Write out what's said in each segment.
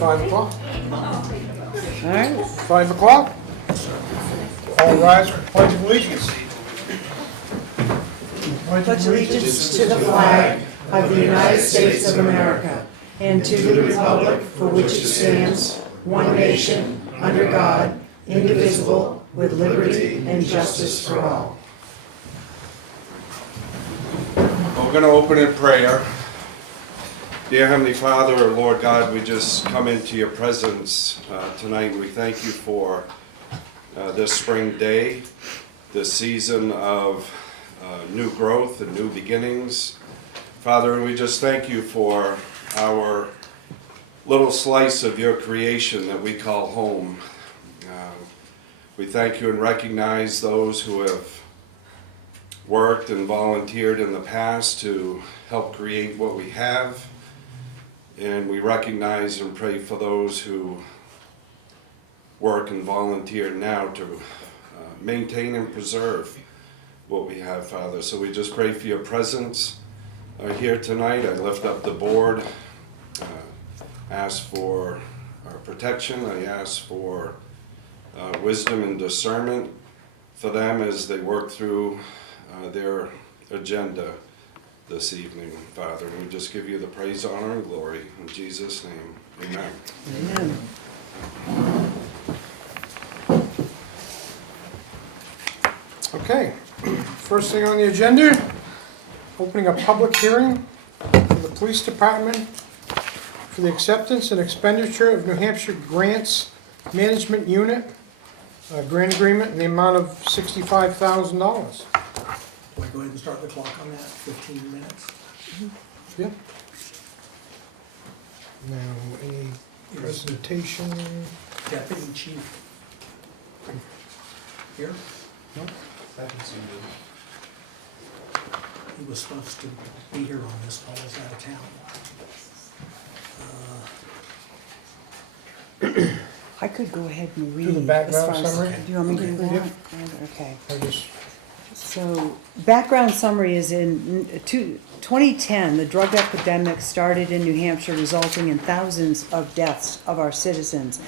5 o'clock. All right. 5 o'clock. All rise for the Pledge of Allegiance. Pledge allegiance to the flag of the United States of America and to the republic for which it stands, one nation, under God, indivisible, with liberty and justice for all. We're going to open in prayer. Dear Heavenly Father, Lord God, we just come into your presence tonight. We thank you for this spring day, this season of new growth and new beginnings. Father, and we just thank you for our little slice of your creation that we call home. We thank you and recognize those who have worked and volunteered in the past to help create what we have. And we recognize and pray for those who work and volunteer now to maintain and preserve what we have, Father. So we just pray for your presence here tonight. I lift up the board, ask for protection. I ask for wisdom and discernment for them as they work through their agenda this evening, Father. And we just give you the praise, honor, and glory. In Jesus' name, amen. Amen. Okay, first thing on the agenda, opening a public hearing for the police department for the acceptance and expenditure of New Hampshire Grants Management Unit, grant agreement in the amount of $65,000. Do I go ahead and start the clock on that, 15 minutes? Yep. Now, any presentation? Deputy Chief here? No? He was supposed to be here on this, Paul was out of town. I could go ahead and read. Do the background as far as- summary? Do you want me to do Okay. that? Okay. I just, So, background summary is in 2010, the drug epidemic started in New Hampshire, resulting in thousands of deaths of our citizens.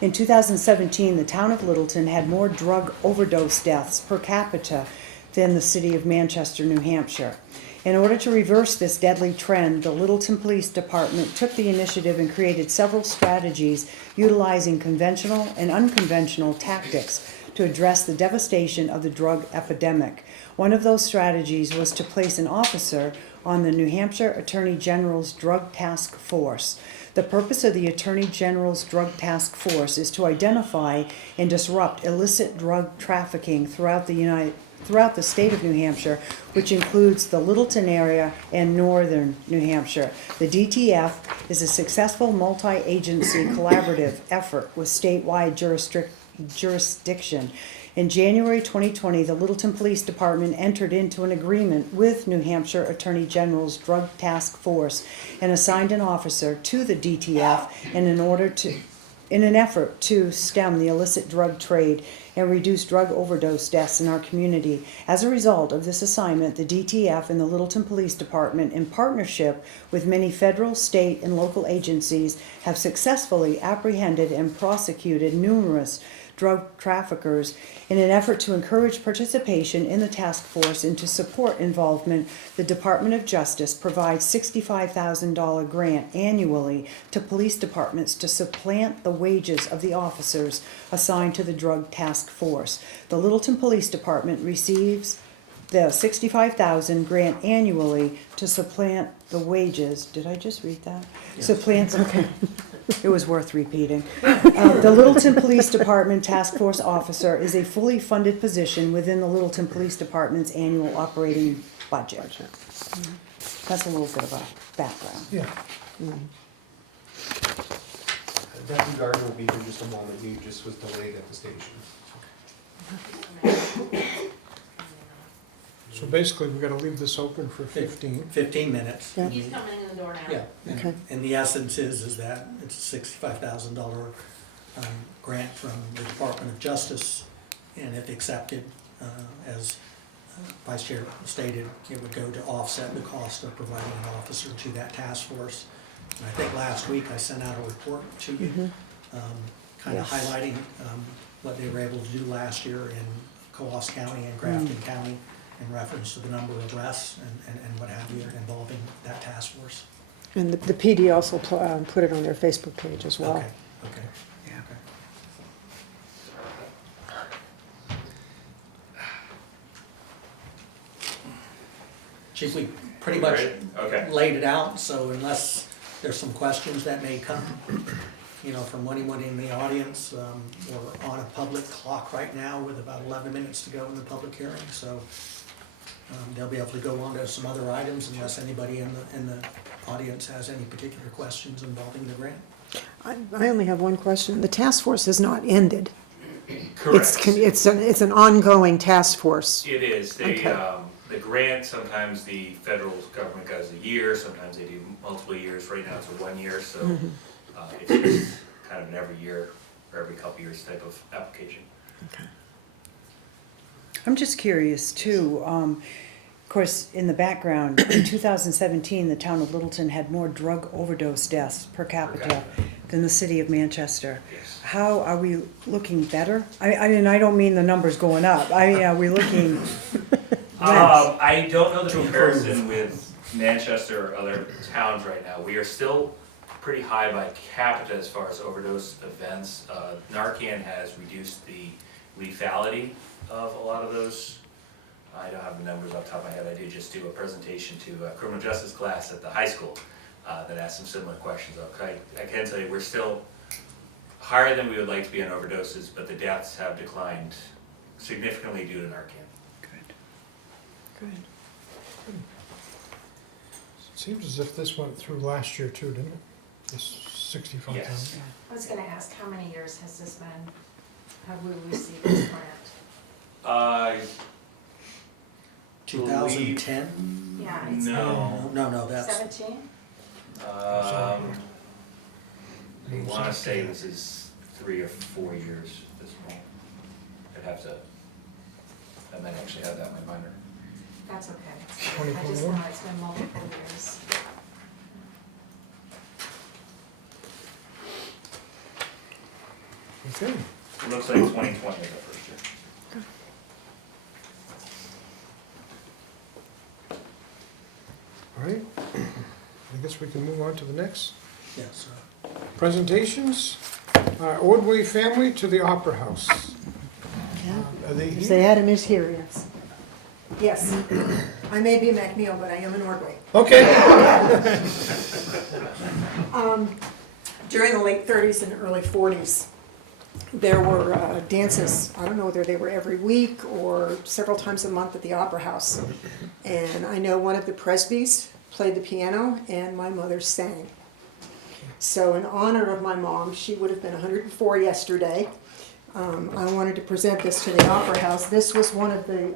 In 2017, the town of Littleton had more drug overdose deaths per capita than the city of Manchester, New Hampshire. In order to reverse this deadly trend, the Littleton Police Department took the initiative and created several strategies utilizing conventional and unconventional tactics to address the devastation of the drug epidemic. One of those strategies was to place an officer on the New Hampshire Attorney General's Drug Task Force. The purpose of the Attorney General's Drug Task Force is to identify and disrupt illicit drug trafficking throughout the state of New Hampshire, which includes the Littleton area and northern New Hampshire. The DTF is a successful multi-agency collaborative effort with statewide jurisdiction. In January 2020, the Littleton Police Department entered into an agreement with New Hampshire Attorney General's Drug Task Force and assigned an officer to the DTF in an effort to stem the illicit drug trade and reduce drug overdose deaths in our community. As a result of this assignment, the DTF and the Littleton Police Department, in partnership with many federal, state, and local agencies, have successfully apprehended and prosecuted numerous drug traffickers. In an effort to encourage participation in the task force and to support involvement, the Department of Justice provides $65,000 grant annually to police departments to supplant the wages of the officers assigned to the drug task force. The Littleton Police Department receives the $65,000 grant annually to supplant the wages. Did I just read that? Yes. Supplant, okay. It was worth repeating. The Littleton Police Department Task Force Officer is a fully funded position within the Littleton Police Department's annual operating budget. That's a little bit of a background. yeah. Deputy Gardner will be here in just a moment. He just was delayed at the station. So basically, we've got to leave this open for 15. 15 minutes. Yeah. He's coming in the door now. Yeah, and, Okay. and the essence is that it's a $65,000 grant from the Department of Justice, and if accepted, as Vice Chair stated, it would go to offset the cost of providing an officer to that task force And I think last week I sent out a report to you, kind of Yes. highlighting what they were able to do last year in Coos County and Grafton County in reference to the number of arrests and what have you involving that task force. And the PD also put it on their Facebook page as well. Okay, okay. Yeah. Okay. Chief, we pretty much Okay. laid it out, so unless there's some questions that may come, you know, from anyone in the audience, we're on a public clock right now with about 11 minutes to go in the public hearing, so they'll be able to go on to some other items unless anybody in the audience has any particular questions involving the grant. I only have one question. The task force has not ended. Correct. It's an ongoing task force. It is. They, Okay. the grant, sometimes the federal government does a year, sometimes they do multiple years. Right now it's a 1 year, so it's just kind of an every year or every couple years type of application. Okay. I'm just curious too, of course, in the background, in 2017, the town of Littleton had more drug overdose deaths per capita than the city of Manchester. Yes. How, are we looking better? I mean, I don't mean the numbers going up, I mean, are we looking less? I don't know the comparison with Manchester or other towns right now. We are still pretty high by capita as far as overdose events. Narcan has reduced the lethality of a lot of those. I don't have the numbers off the top of my head. I did just do a presentation to a criminal justice class at the high school that asked some similar questions. I can tell you we're still higher than we would like to be on overdoses, but the deaths have declined significantly due to Narcan. Good. It seems as if this went through last year too, didn't it? This 65,000. Yes. I was gonna ask, how many years has this been, have we received this grant? 2010? Yeah, it's No. No, that's, 17? I wanna say this is 3 or 4 years at this point. I'd have to, I might actually have that in my binder. That's okay. I just 2021? know it's been multiple years. Okay. It looks like 2020 is the first year. All right. I guess we can move on to the next. yes, Presentations. Ordway family to the Opera House. Are they Say here? Adam is here, yes. Yes. I may be McNeil, but I am an Ordway. Okay. During the late 30s and early 40s, there were dances, I don't know whether they were every week or several times a month at the Opera House. And I know one of the Presbys played the piano and my mother sang. So in honor of my mom, she would have been 104 yesterday. I wanted to present this to the Opera House. This was one of the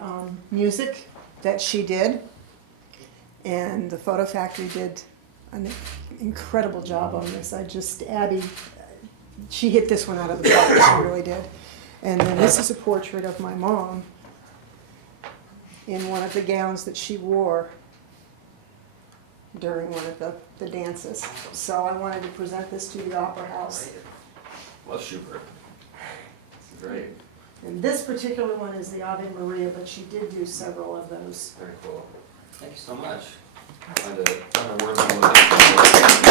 music that she did. And the Photo Factory did an incredible job on this. Abby, she hit this one out of the park, she really did. And then this is a portrait of my mom in one of the gowns that she wore during one of the dances. So I wanted to present this to the Opera House. Well, super. Great. And this particular one is the Ave Maria, but she did do several of those. Very cool. Thank you so much. Trying to work on what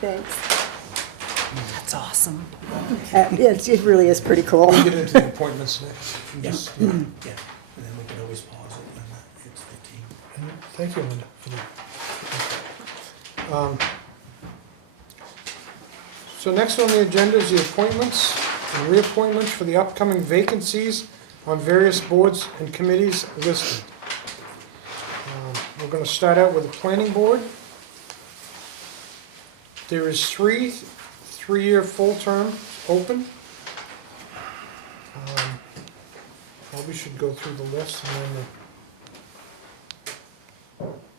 Thanks. That's awesome. It really is pretty cool. We'll get into the appointments next. yes, yeah. And then we could always pause it when it's 15. Thank you, Linda, for that. So next on the agenda is the appointments and reappointments for the upcoming vacancies on various boards and committees listed. We're going to start out with the planning board. There is three-year full terms open. Probably should go through the list and then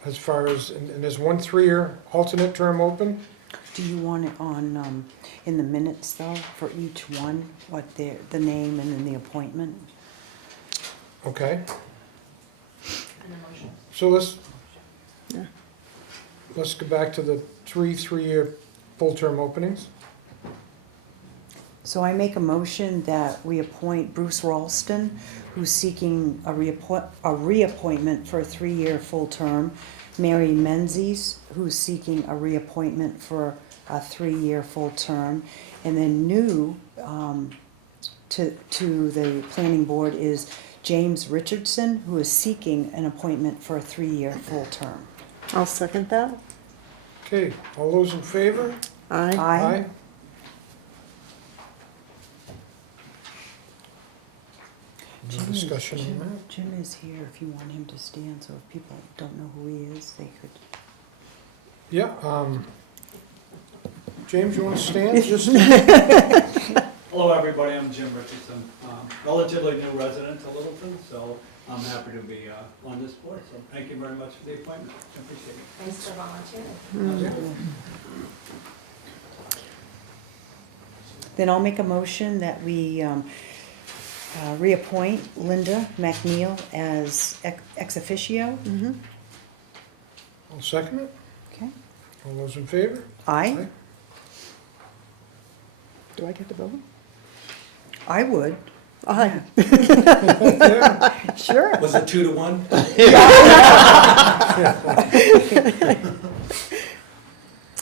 as far as, and there's one 3-year alternate term open. Do you want it on, in the minutes though, for each one, what their, the name and then the appointment. Okay, And the motion. so let's, Yeah. let's go back to the three-year full-term openings. So I make a motion that we appoint Bruce Ralston, who's seeking a reappointment for a 3-year full term. Mary Menzies, who's seeking a reappointment for a 3-year full term. And then new to the planning board is James Richardson, who is seeking an appointment for a 3-year full term. I'll second that. Okay, all those in favor? Aye. Aye. No Jim is- discussion on that? Jim is here if you want him to stand, so if people don't know who he is, they could. Yeah, James, you want to stand? Just, Hello, everybody, I'm Jim Richardson, relatively new resident to Littleton, so I'm happy to be on this board, so thank you very much for the appointment, I appreciate it. Thanks for volunteering. Then I'll make a motion that we reappoint Linda McNeil as ex officio. Mm-hmm. I'll second it. Okay. All those in favor? Aye, Do I get to vote? I would. Aye. Yeah. Sure. Was it 2 to 1?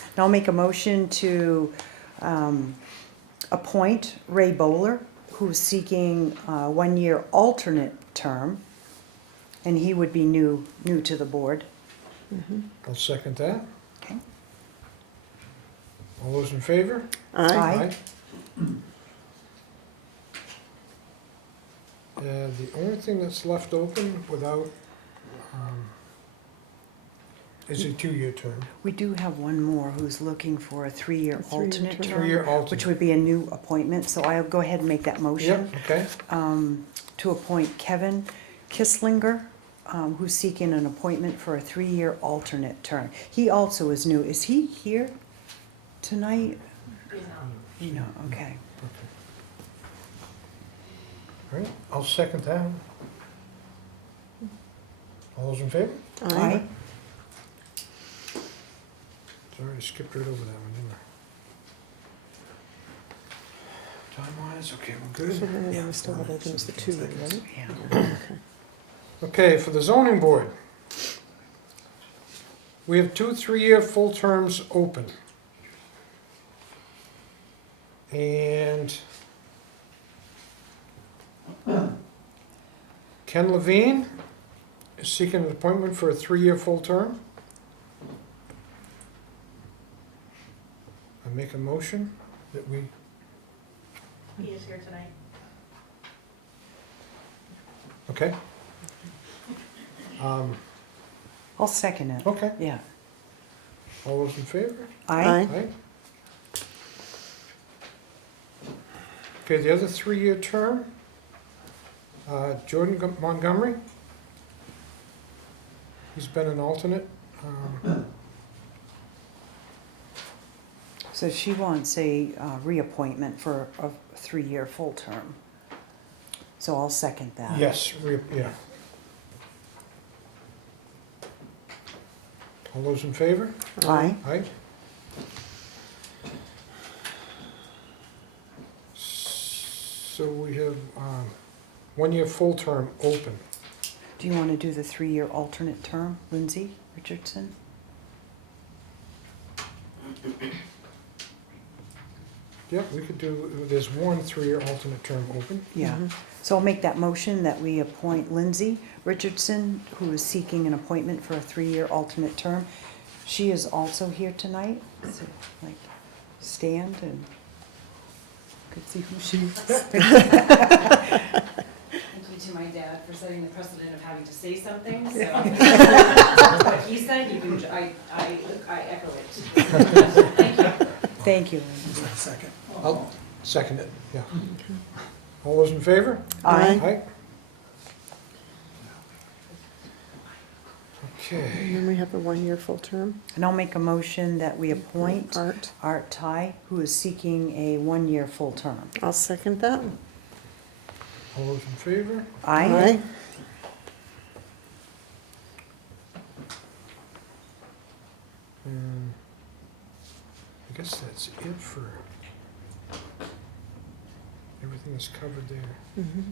And I'll make a motion to appoint Ray Bowler, who's seeking a 1-year alternate term, and he would be new to the board. I'll second that. Okay. All those in favor? Aye. The only thing that's left open without, is a 2-year term. We do have one more who's looking for a 3-year A 3-year alternate term. term. 3-year Which alternate. would be a new appointment, so I'll go ahead and make that motion. Yep, okay. To appoint Kevin Kisslinger, who's seeking an appointment for a 3-year alternate term. He also is new. Is he here tonight? You know. No, okay. All right, I'll second that. All those in favor? Aye. Sorry, I skipped right over that one, didn't I? Time-wise, okay, we're So good. then we still have open as the 2-year, right? Yeah. Okay, for the zoning board, we have 2 3-year full terms open. And Ken Levine is seeking an appointment for a 3-year full term. I make a motion that we, He is here tonight. okay. I'll second it. Okay, Yeah. all those in favor? Aye. Aye. Okay, the other 3-year term, Jordan Montgomery. He's been an alternate. So she wants a reappointment for a 3-year full term. So I'll second that. Yes, yeah. All those in favor? Aye. Aye. So we have 1-year full term open. Do you want to do the 3-year alternate term, Lindsay Richardson? Yeah, we could do, there's 1 3-year alternate term open. Yeah. So I'll make that motion that we appoint Lindsay Richardson, who is seeking an appointment for a 3-year alternate term. She is also here tonight, so like stand and could see who she is. Thank you to my dad for setting the precedent of having to say something, so. What he said, you can, I echo it. Thank you. Thank you. Second. I'll second it, yeah. All those in favor? Aye. Aye. Okay. And then we have the 1-year full term. And I'll make a motion that we appoint Art. Art Ty, who is seeking a 1-year full term. I'll second that. All those in favor? Aye. And I guess that's it for, everything is covered there. Mhm.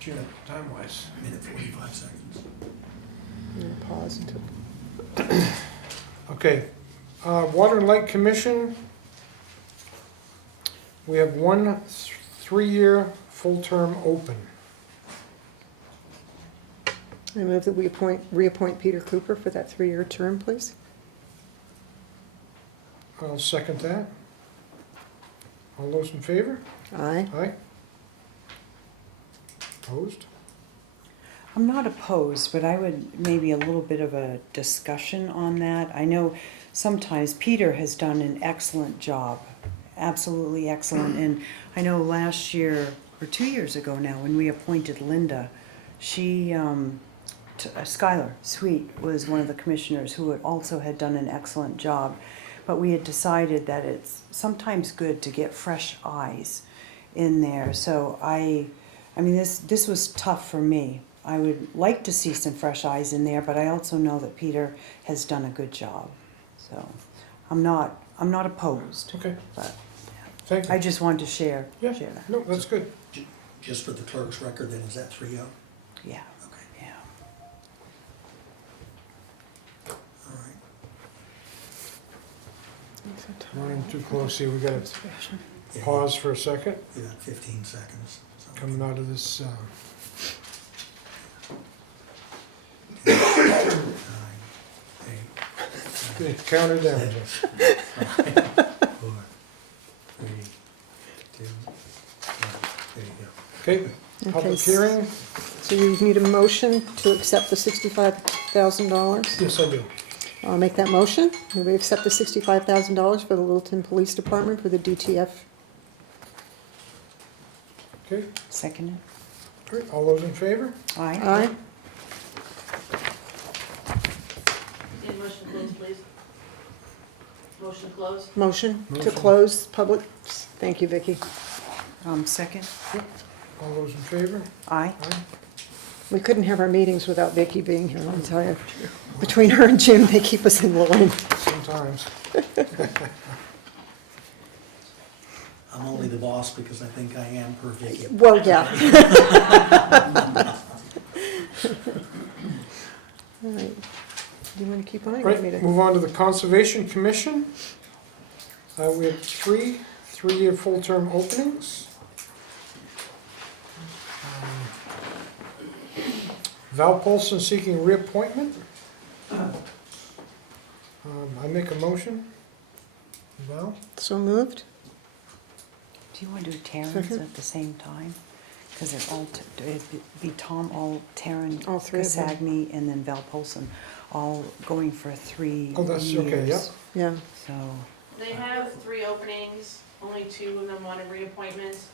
Jim, time-wise? Minute 45 seconds. And pause until. Okay, Water and Light Commission. We have one 3-year full term open. I move that we reappoint Peter Cooper for that 3-year term, please. I'll second that. All those in favor? Aye. Aye. Opposed? I'm not opposed, but I would maybe a little bit of a discussion on that. I know sometimes Peter has done an excellent job, absolutely excellent. And I know last year, or 2 years ago now, when we appointed Linda, she, Skylar Sweet was one of the commissioners who also had done an excellent job. But we had decided that it's sometimes good to get fresh eyes in there. So I mean, this was tough for me. I would like to see some fresh eyes in there, but I also know that Peter has done a good job. So I'm not opposed, Okay, but thank I you. just wanted to share Yeah. that. No, that's good. Just for the clerk's record, then, is that 3-0? Yeah, Okay, yeah. all right. Running too close here, we gotta Yeah, pause for a second, You got 15 seconds. So- coming out of this, 9, 8, counter down, Jim. 4, 3, 2, 1. There you go. Okay, public Okay, hearing? So you need a motion to accept the $65,000? Yes, I do. I'll make that motion. May we accept the $65,000 for the Littleton Police Department for the DTF? Okay, Second. all right, all those in favor? Aye. Aye. Need a motion closed, please. Motion closed. Motion to Motion. close public, thank you, Vicky. Second. All those in favor? Aye. Aye. We couldn't have our meetings without Vicky being here, I'll tell you. Between her and Jim, they keep us in line. Sometimes. I'm only the boss because I think I am per Vicky. Well, yeah. All right. Do you want to keep on? Or you want me Right, to- move on to the Conservation Commission. We have 3-year full-term openings. Val Polson seeking reappointment. I make a motion. Val? So moved? Do you want to do Terrence Second. at the same time? Because they're all, it'd be Tom, Taryn, All three of them. Casagny, and then Val Polson, all going for 3 years. Oh, that's okay, yeah. Yeah. So, They have 3 openings, only 2 of them wanted reappointments,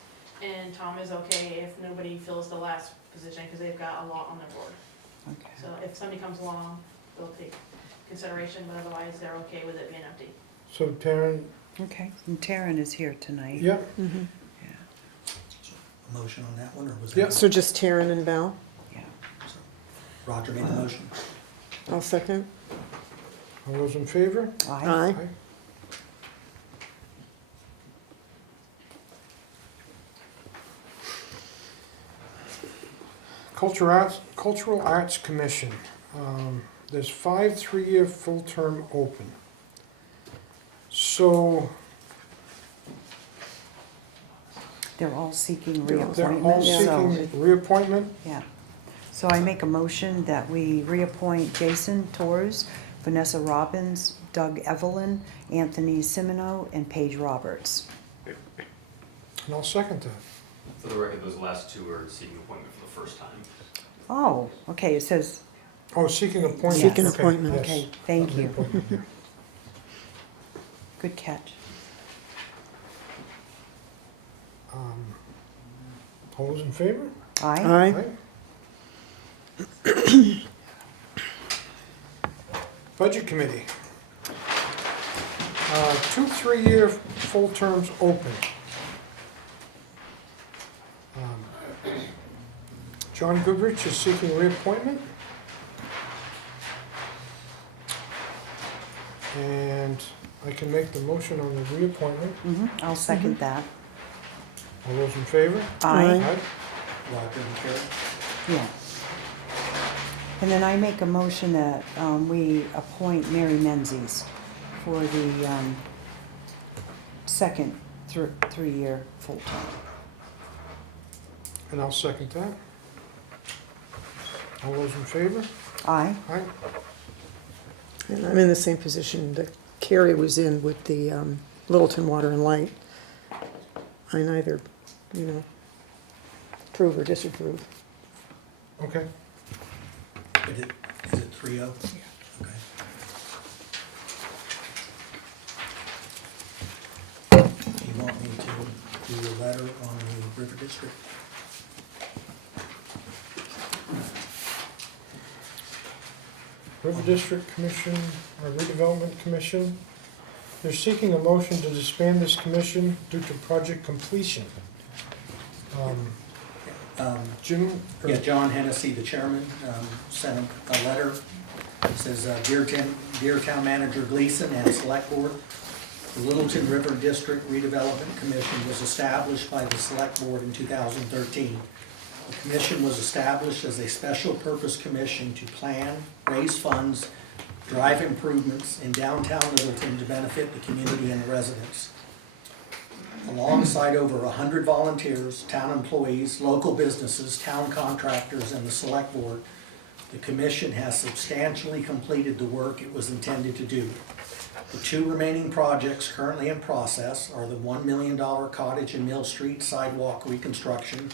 and Tom is okay if nobody fills the last position, because they've got a lot on their board. okay. So if somebody comes along, they'll take consideration, but otherwise, they're okay with it being empty. So Taryn, Okay, and Taryn is here tonight. yeah, Mhm. Yeah, A motion on that one, or was Yeah. that? So just Taryn and Val? yeah. Roger made the motion. I'll second. all those in favor? Aye. Aye. Cultural Arts Commission. There's 5 3-year full-term open. So They're all seeking they're all reappointment, so, seeking reappointment. yeah. So I make a motion that we reappoint Jason Torres, Vanessa Robbins, Doug Evelyn, Anthony Simino, and Paige Roberts. And I'll second that. For the record, those last 2 are seeking appointment for the first time. Oh, okay, it says, Oh, seeking appointment. Seeking Okay, appointment. yes. okay, thank you. Reappointment, yeah. Good catch. All those in favor? Aye. Aye. Budget Committee. 2 3-year full terms open. John Goodrich is seeking reappointment. And I can make the motion on the reappointment. I'll second that. All those in favor? Aye. Roger and Carol? Yeah. And then I make a motion that we appoint Mary Menzies for the second 3-year full term. And I'll second that. All those in favor? Aye. Aye. And I'm in the same position that Carrie was in with the Littleton Water and Light. I neither, approve or disapprove. Okay. Is it 3-0? Yeah. Okay. You want me to do a letter on the River District? River District Commission, or Redevelopment Commission. They're seeking a motion to disband this commission due to project completion. Jim? or- Yeah, John Hennessy, the chairman, sent a letter. It says, Dear Town Manager Gleason and Select Board, the Littleton River District Redevelopment Commission was established by the Select Board in 2013. The commission was established as a special purpose commission to plan, raise funds, drive improvements in downtown Littleton to benefit the community and the residents. Alongside over 100 volunteers, town employees, local businesses, town contractors, and the Select Board, the commission has substantially completed the work it was intended to do. The 2 remaining projects currently in process are the $1 million Cottage and Mill Street sidewalk reconstruction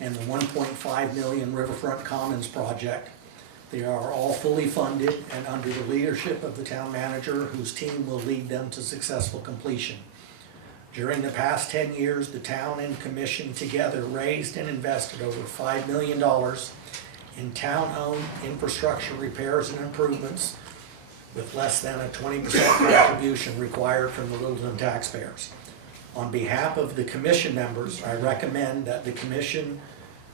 and the $1.5 million Riverfront Commons project. They are all fully funded and under the leadership of the town manager, whose team will lead them to successful completion. During the past 10 years, the town and commission together raised and invested over $5 million in town-owned infrastructure repairs and improvements, with less than a 20% contribution required from the Littleton taxpayers. On behalf of the commission members, I recommend that the commission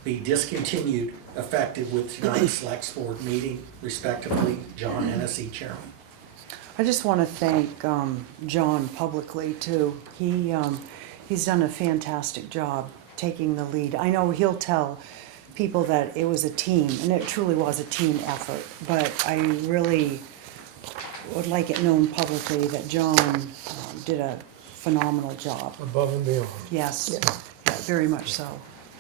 be discontinued effective with tonight's Select Board meeting, respectively, John Hennessy, Chairman. I just want to thank John publicly too. He's done a fantastic job taking the lead. I know he'll tell people that it was a team, and it truly was a team effort, but I really would like it known publicly that John did a phenomenal job. Above and beyond. Yes, yeah, very much so.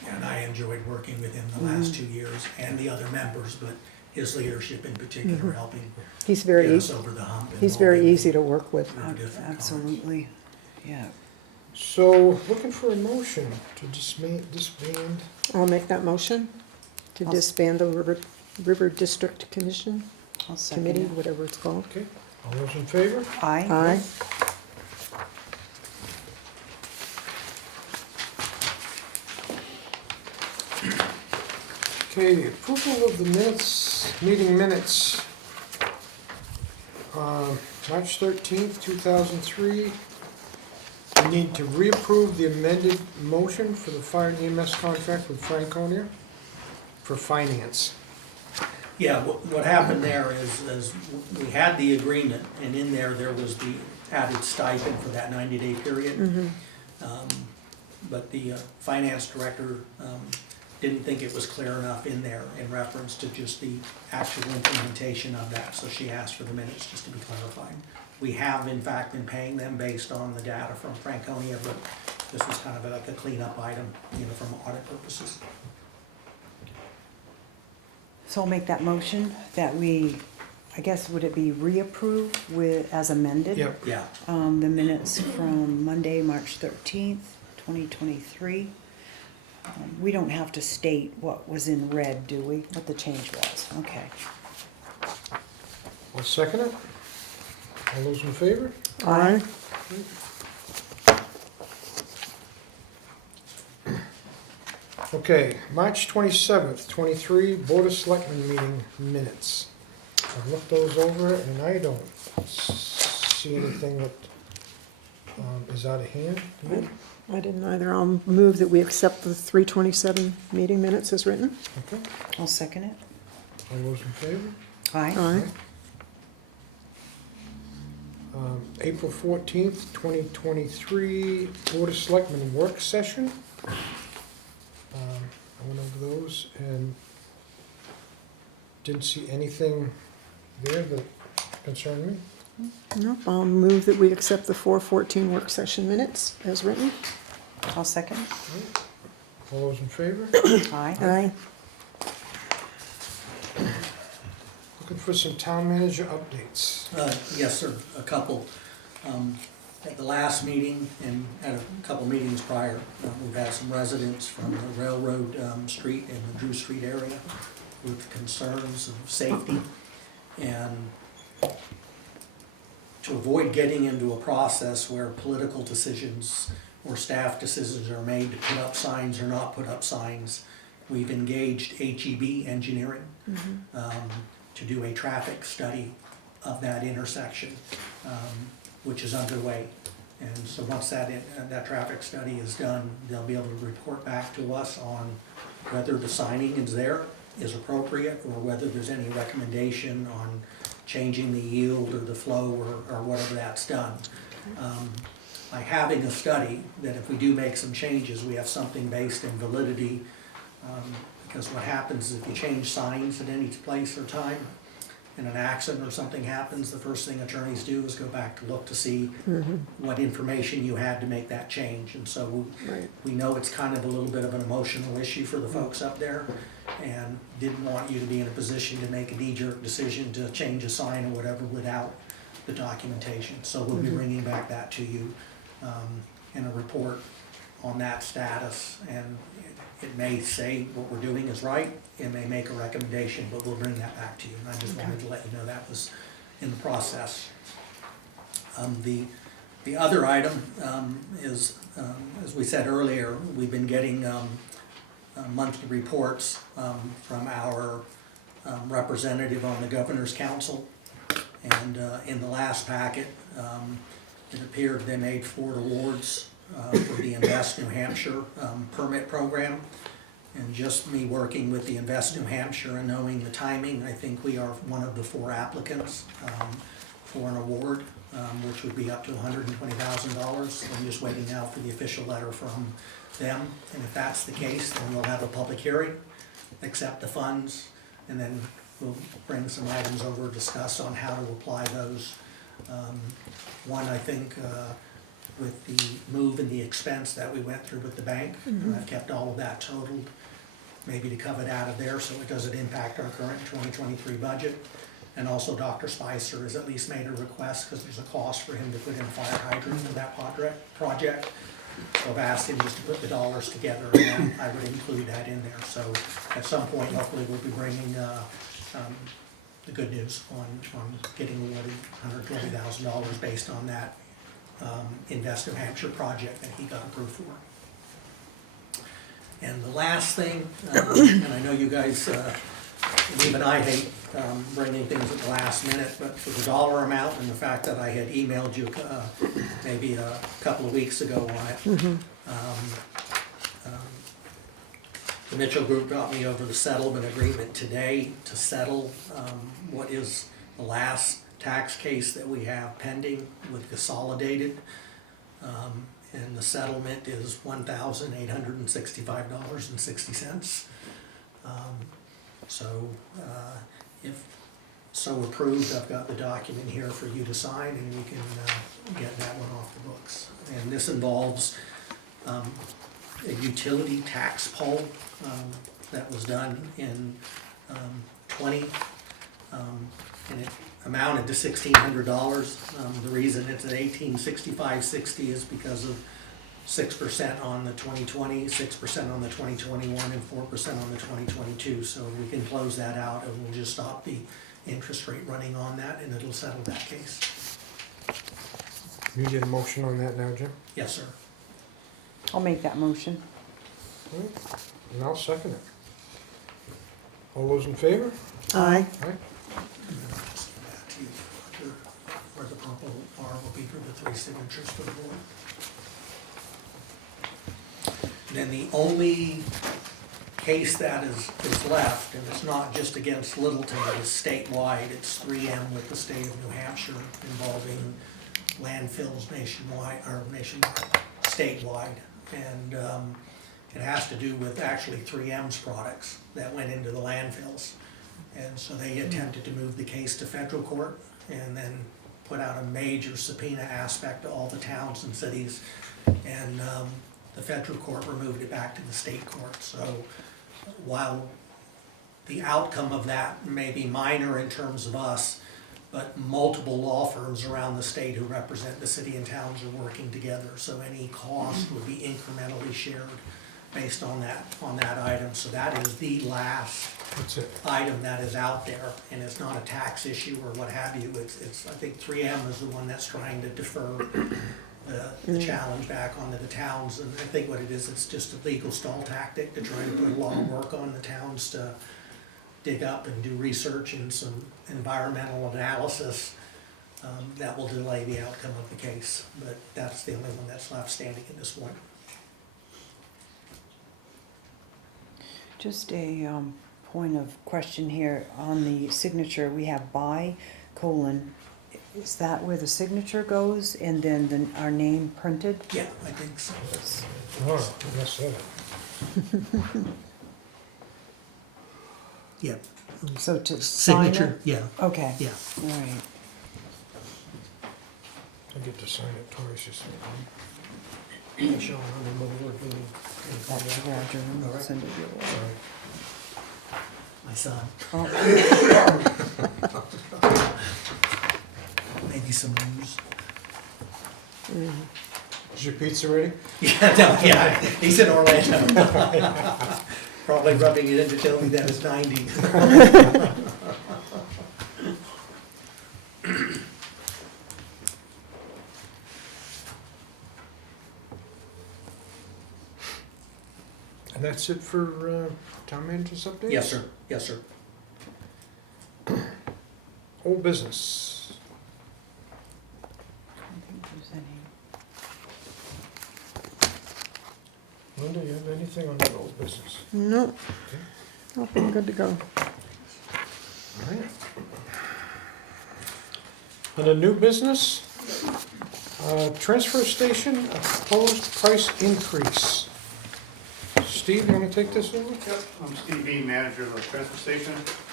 And I enjoyed working with him the last 2 years, and the other members, but his leadership in particular helping He's get very, us over the hump. he's very easy to work with. Absolutely, yeah. So, looking for a motion to disband. I'll make that motion to I'll- disband the River District Commission, I'll second Committee, it. whatever it's called. Okay, all those in favor? Aye. Aye. Okay, the approval of the minutes, meeting minutes. March 13th, 2003. We need to reapprove the amended motion for the fire and EMS contract with Franconia for finance. Yeah, what happened there is we had the agreement, and in there was the added stipend for that 90-day period. But the finance director didn't think it was clear enough in there in reference to just the actual implementation of that, so she asked for the minutes just to be clarified. We have in fact been paying them based on the data from Franconia, but this was kind of like a cleanup item, from audit purposes. So I'll make that motion that we, I guess, would it be reapproved as amended? Yep. Yeah. The minutes from Monday, March 13th, 2023. We don't have to state what was in red, do we? What the change was? Okay. I'll second it. All those in favor? Aye. Okay, March 27th, 23, Board of Selectmen meeting minutes. I've looked those over and I don't see anything that is out of hand. You? I didn't either. I'll move that we accept the 3:27 meeting minutes as written. Okay, I'll second it. all those in favor? Aye. Aye. April 14th, 2023, Board of Selectmen work session. I went over those and didn't see anything there that concerned me. Nope, I'll move that we accept the 4:14 work session minutes as written. I'll second. All those in favor? Aye. Aye. Looking for some town manager updates. Yes, sir, a couple. At the last meeting and at a couple meetings prior, we've had some residents from the Railroad Street and the Drew Street area with concerns of safety. And to avoid getting into a process where political decisions or staff decisions are made to put up signs or not put up signs, we've engaged HEB Engineering to do a traffic study of that intersection, which is underway. And so once that traffic study is done, they'll be able to report back to us on whether the signing is appropriate, or whether there's any recommendation on changing the yield or the flow or whatever that's done. By having a study, that if we do make some changes, we have something based in validity, because what happens is if you change signs at any place or time, and an accident or something happens, the first thing attorneys do is go back to look to see what information you had to make that change. And so we know it's kind of a little bit of an emotional issue for the folks up there, and didn't want you to be in a position to make a knee-jerk decision to change a sign or whatever without the documentation. So we'll be bringing back that to you in a report on that status. And it may say what we're doing is right, it may make a recommendation, but we'll bring that back to you. And I just wanted to let you know that was in the process. The other item is, as we said earlier, we've been getting monthly reports from our representative on the Governor's Council. And in the last packet, it appeared they made 4 awards for the Invest New Hampshire permit program. And just me working with the Invest New Hampshire and knowing the timing, I think we are one of the 4 applicants for an award, which would be up to $120,000. I'm just waiting now for the official letter from them. And if that's the case, then we'll have a public hearing, accept the funds, and then we'll bring some items over to discuss on how to apply those. One, I think, with the move and the expense that we went through with the bank, and I've kept all of that totaled, maybe to cover it out of there so it doesn't impact our current 2023 budget. And also Dr. Spicer has at least made a request, because there's a cost for him to put in a fire hydrant for that project. So I've asked him just to put the dollars together, and I would include that in there. So at some point, hopefully, we'll be bringing the good news on getting awarded $120,000 based on that Invest New Hampshire project that he got approved for. And the last thing, and I know you guys, and even I hate bringing things at the last minute, but for the dollar amount and the fact that I had emailed you maybe a couple of weeks ago on it, the Mitchell Group got me over the settlement agreement today to settle what is the last tax case that we have pending with Consolidated. And the settlement is $1,865.60. So if so approved, I've got the document here for you to sign, and we can get that one off the books. And this involves a utility tax poll that was done in 20, and it amounted to $1,600. The reason it's at $1,865.60 is because of 6% on the 2020, 6% on the 2021, and 4% on the 2022. So we can close that out, and we'll just stop the interest rate running on that, and it'll settle that case. You need a motion on that now, Jim? Yes, sir. I'll make that motion. And I'll second it. All those in favor? Aye. Aye. top R will be for the 3 signatures for the board. Then the only case that is left, and it's not just against Littleton, but it's statewide, it's 3M with the state of New Hampshire involving landfills nationwide, statewide. And it has to do with actually 3M's products that went into the landfills. And so they attempted to move the case to federal court and then put out a major subpoena aspect to all the towns and cities. And the federal court removed it back to the state court. So while the outcome of that may be minor in terms of us, but multiple law firms around the state who represent the city and towns are working together. So any cost would be incrementally shared based on that item. So that is the last item that is out there, and it's not a tax issue or what have you. It's I think 3M is the one that's trying to defer the challenge back onto the towns, and I think what it is, it's just a legal stall tactic to try to put a lot of work on the towns to dig up and do research and some environmental analysis that will delay the outcome of the case. But that's the only one that's left standing at this point. Just a point of question here. On the signature, we have by : is that where the signature goes and then our name printed? Yeah, I think so. Oh, yes, sir. Yeah. So to sign it? Signature, yeah, Okay. yeah. All right. I get to sign it twice, you see. Michelle, I don't know what we're doing. Back to Roger and we'll send it your way. My son. Oh. Maybe some news. Is your pizza ready? Yeah, no, yeah, he's in Orlando. Probably rubbing it in to tell me that it's 90. And that's it for town manager's update? Yes, sir, yes, sir. Old business. I don't think there's any. Linda, you have anything on that old business? No, I'm good to go. All right. On the new business, transfer station, a proposed price increase. Steve, you want to take this one? Yep, I'm Steve Bean, manager of the transfer station.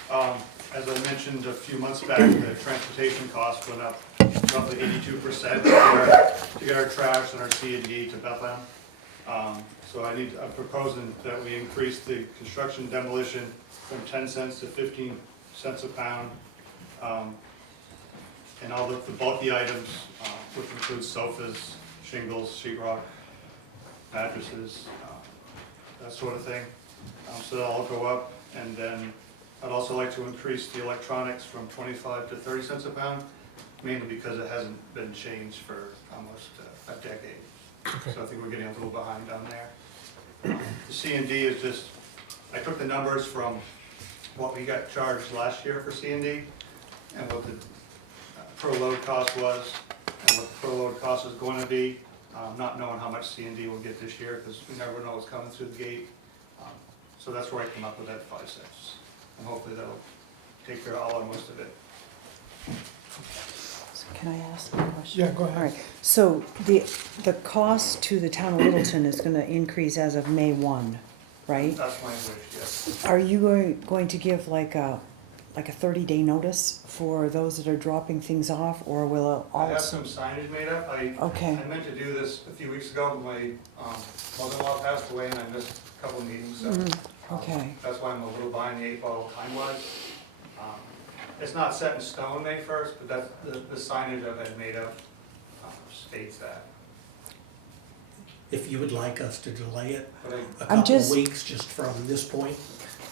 As I mentioned a few months back, the transportation costs went up roughly 82% to get our trash and our C&D to Bethlehem. So I'm proposing that we increase the construction demolition from 10 cents to 15 cents a pound. And all the bulky items, which includes sofas, shingles, sheetrock, mattresses, that sort of thing. So that'll all go up. And then I'd also like to increase the electronics from 25 to 30 cents a pound, mainly because it hasn't been changed for almost a decade. Okay. So I think we're getting a little behind on there. The C&D is just, I took the numbers from what we got charged last year for C&D and what the per load cost was and what the per load cost is going to be, not knowing how much C&D we'll get this year because we never know what's coming through the gate. So that's where I came up with that 5 cents. And hopefully that'll take care of all or most of it. So can I ask a question? Yeah, go ahead. All right. So the cost to the town of Littleton is going to increase as of May 1, right? That's my wish, yes. Are you going to give like a 30-day notice for those that are dropping things off, or will it all? I have some signage made up. Okay. I meant to do this a few weeks ago, but my mother-in-law passed away and I missed a couple of meetings, so. Okay. That's why I'm a little behind the 8 ball time-wise. It's not set in stone May 1st, but that's the signage I've had made up states that. If you would like us to delay it But I, a couple of weeks just from this point,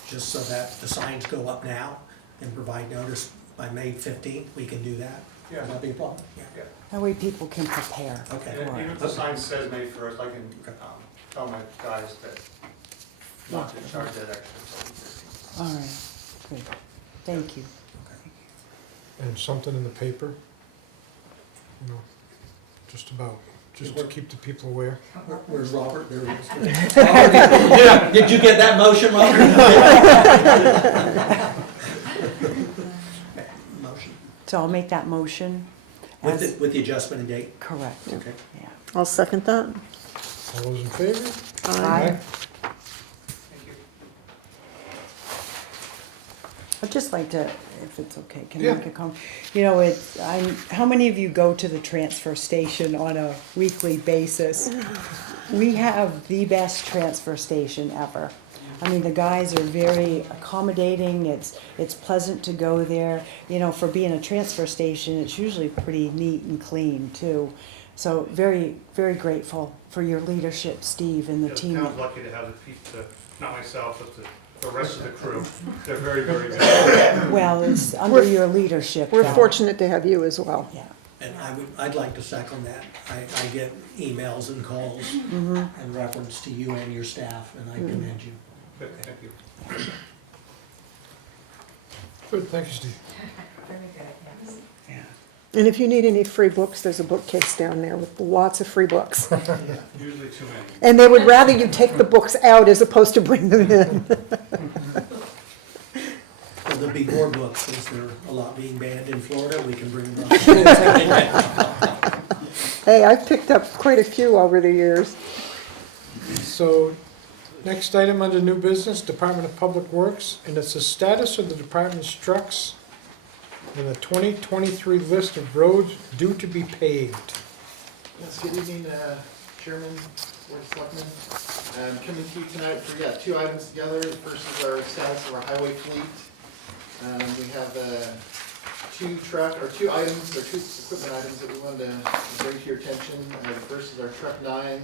just so that the signs go up now and provide notice by May 15th, we can do that. Yeah. Would that be a problem? Yeah. yeah. That way people can prepare. Okay. And even if the sign says May 1st, I can tell my guys that not to charge that extra. All right. Good. Thank you. And something in the paper No, just about, just to keep the people aware. Where's Robert? There he is. Robert, did you get that motion, Robert? Motion. So I'll make that motion. With the adjustment and date? Correct, Okay. yeah. I'll second that. All those in favor? Aye. Thank you. I'd just like to, if it's okay, can I Yeah. make a comment? You know, how many of you go to the transfer station on a weekly basis? We have the best transfer station ever. I mean, the guys are very accommodating, it's pleasant to go there. You know, for being a transfer station, it's usually pretty neat and clean too. So very, very grateful for your leadership, Steve, and the The team. town's lucky to have not myself, but the rest of the crew. They're very, very good. Well, it's under your leadership. We're that- fortunate to have you as well. Yeah. And I'd like to second that. I get emails and calls Mm-hmm. in reference to you and your staff, and I commend you. Good, thank you. Good, thank you, Steve. Very good, yes. Yeah. And if you need any free books, there's a bookcase down there with lots of free books. Usually too many. And they would rather you take the books out as opposed to bring them in. Well, there'll be more books, since there are a lot being banned in Florida, we can bring them up. Hey, I've picked up quite a few over the years. So, next item under new business, Department of Public Works, and it's the status of the department's trucks and the 2023 list of roads due to be paved. Yes, good evening, Chairman, Board of Selectmen. Coming to you tonight, we got two items together. The first is our status of our highway fleet. We have two items, or two equipment items that we wanted to bring to your attention. The first is our truck 9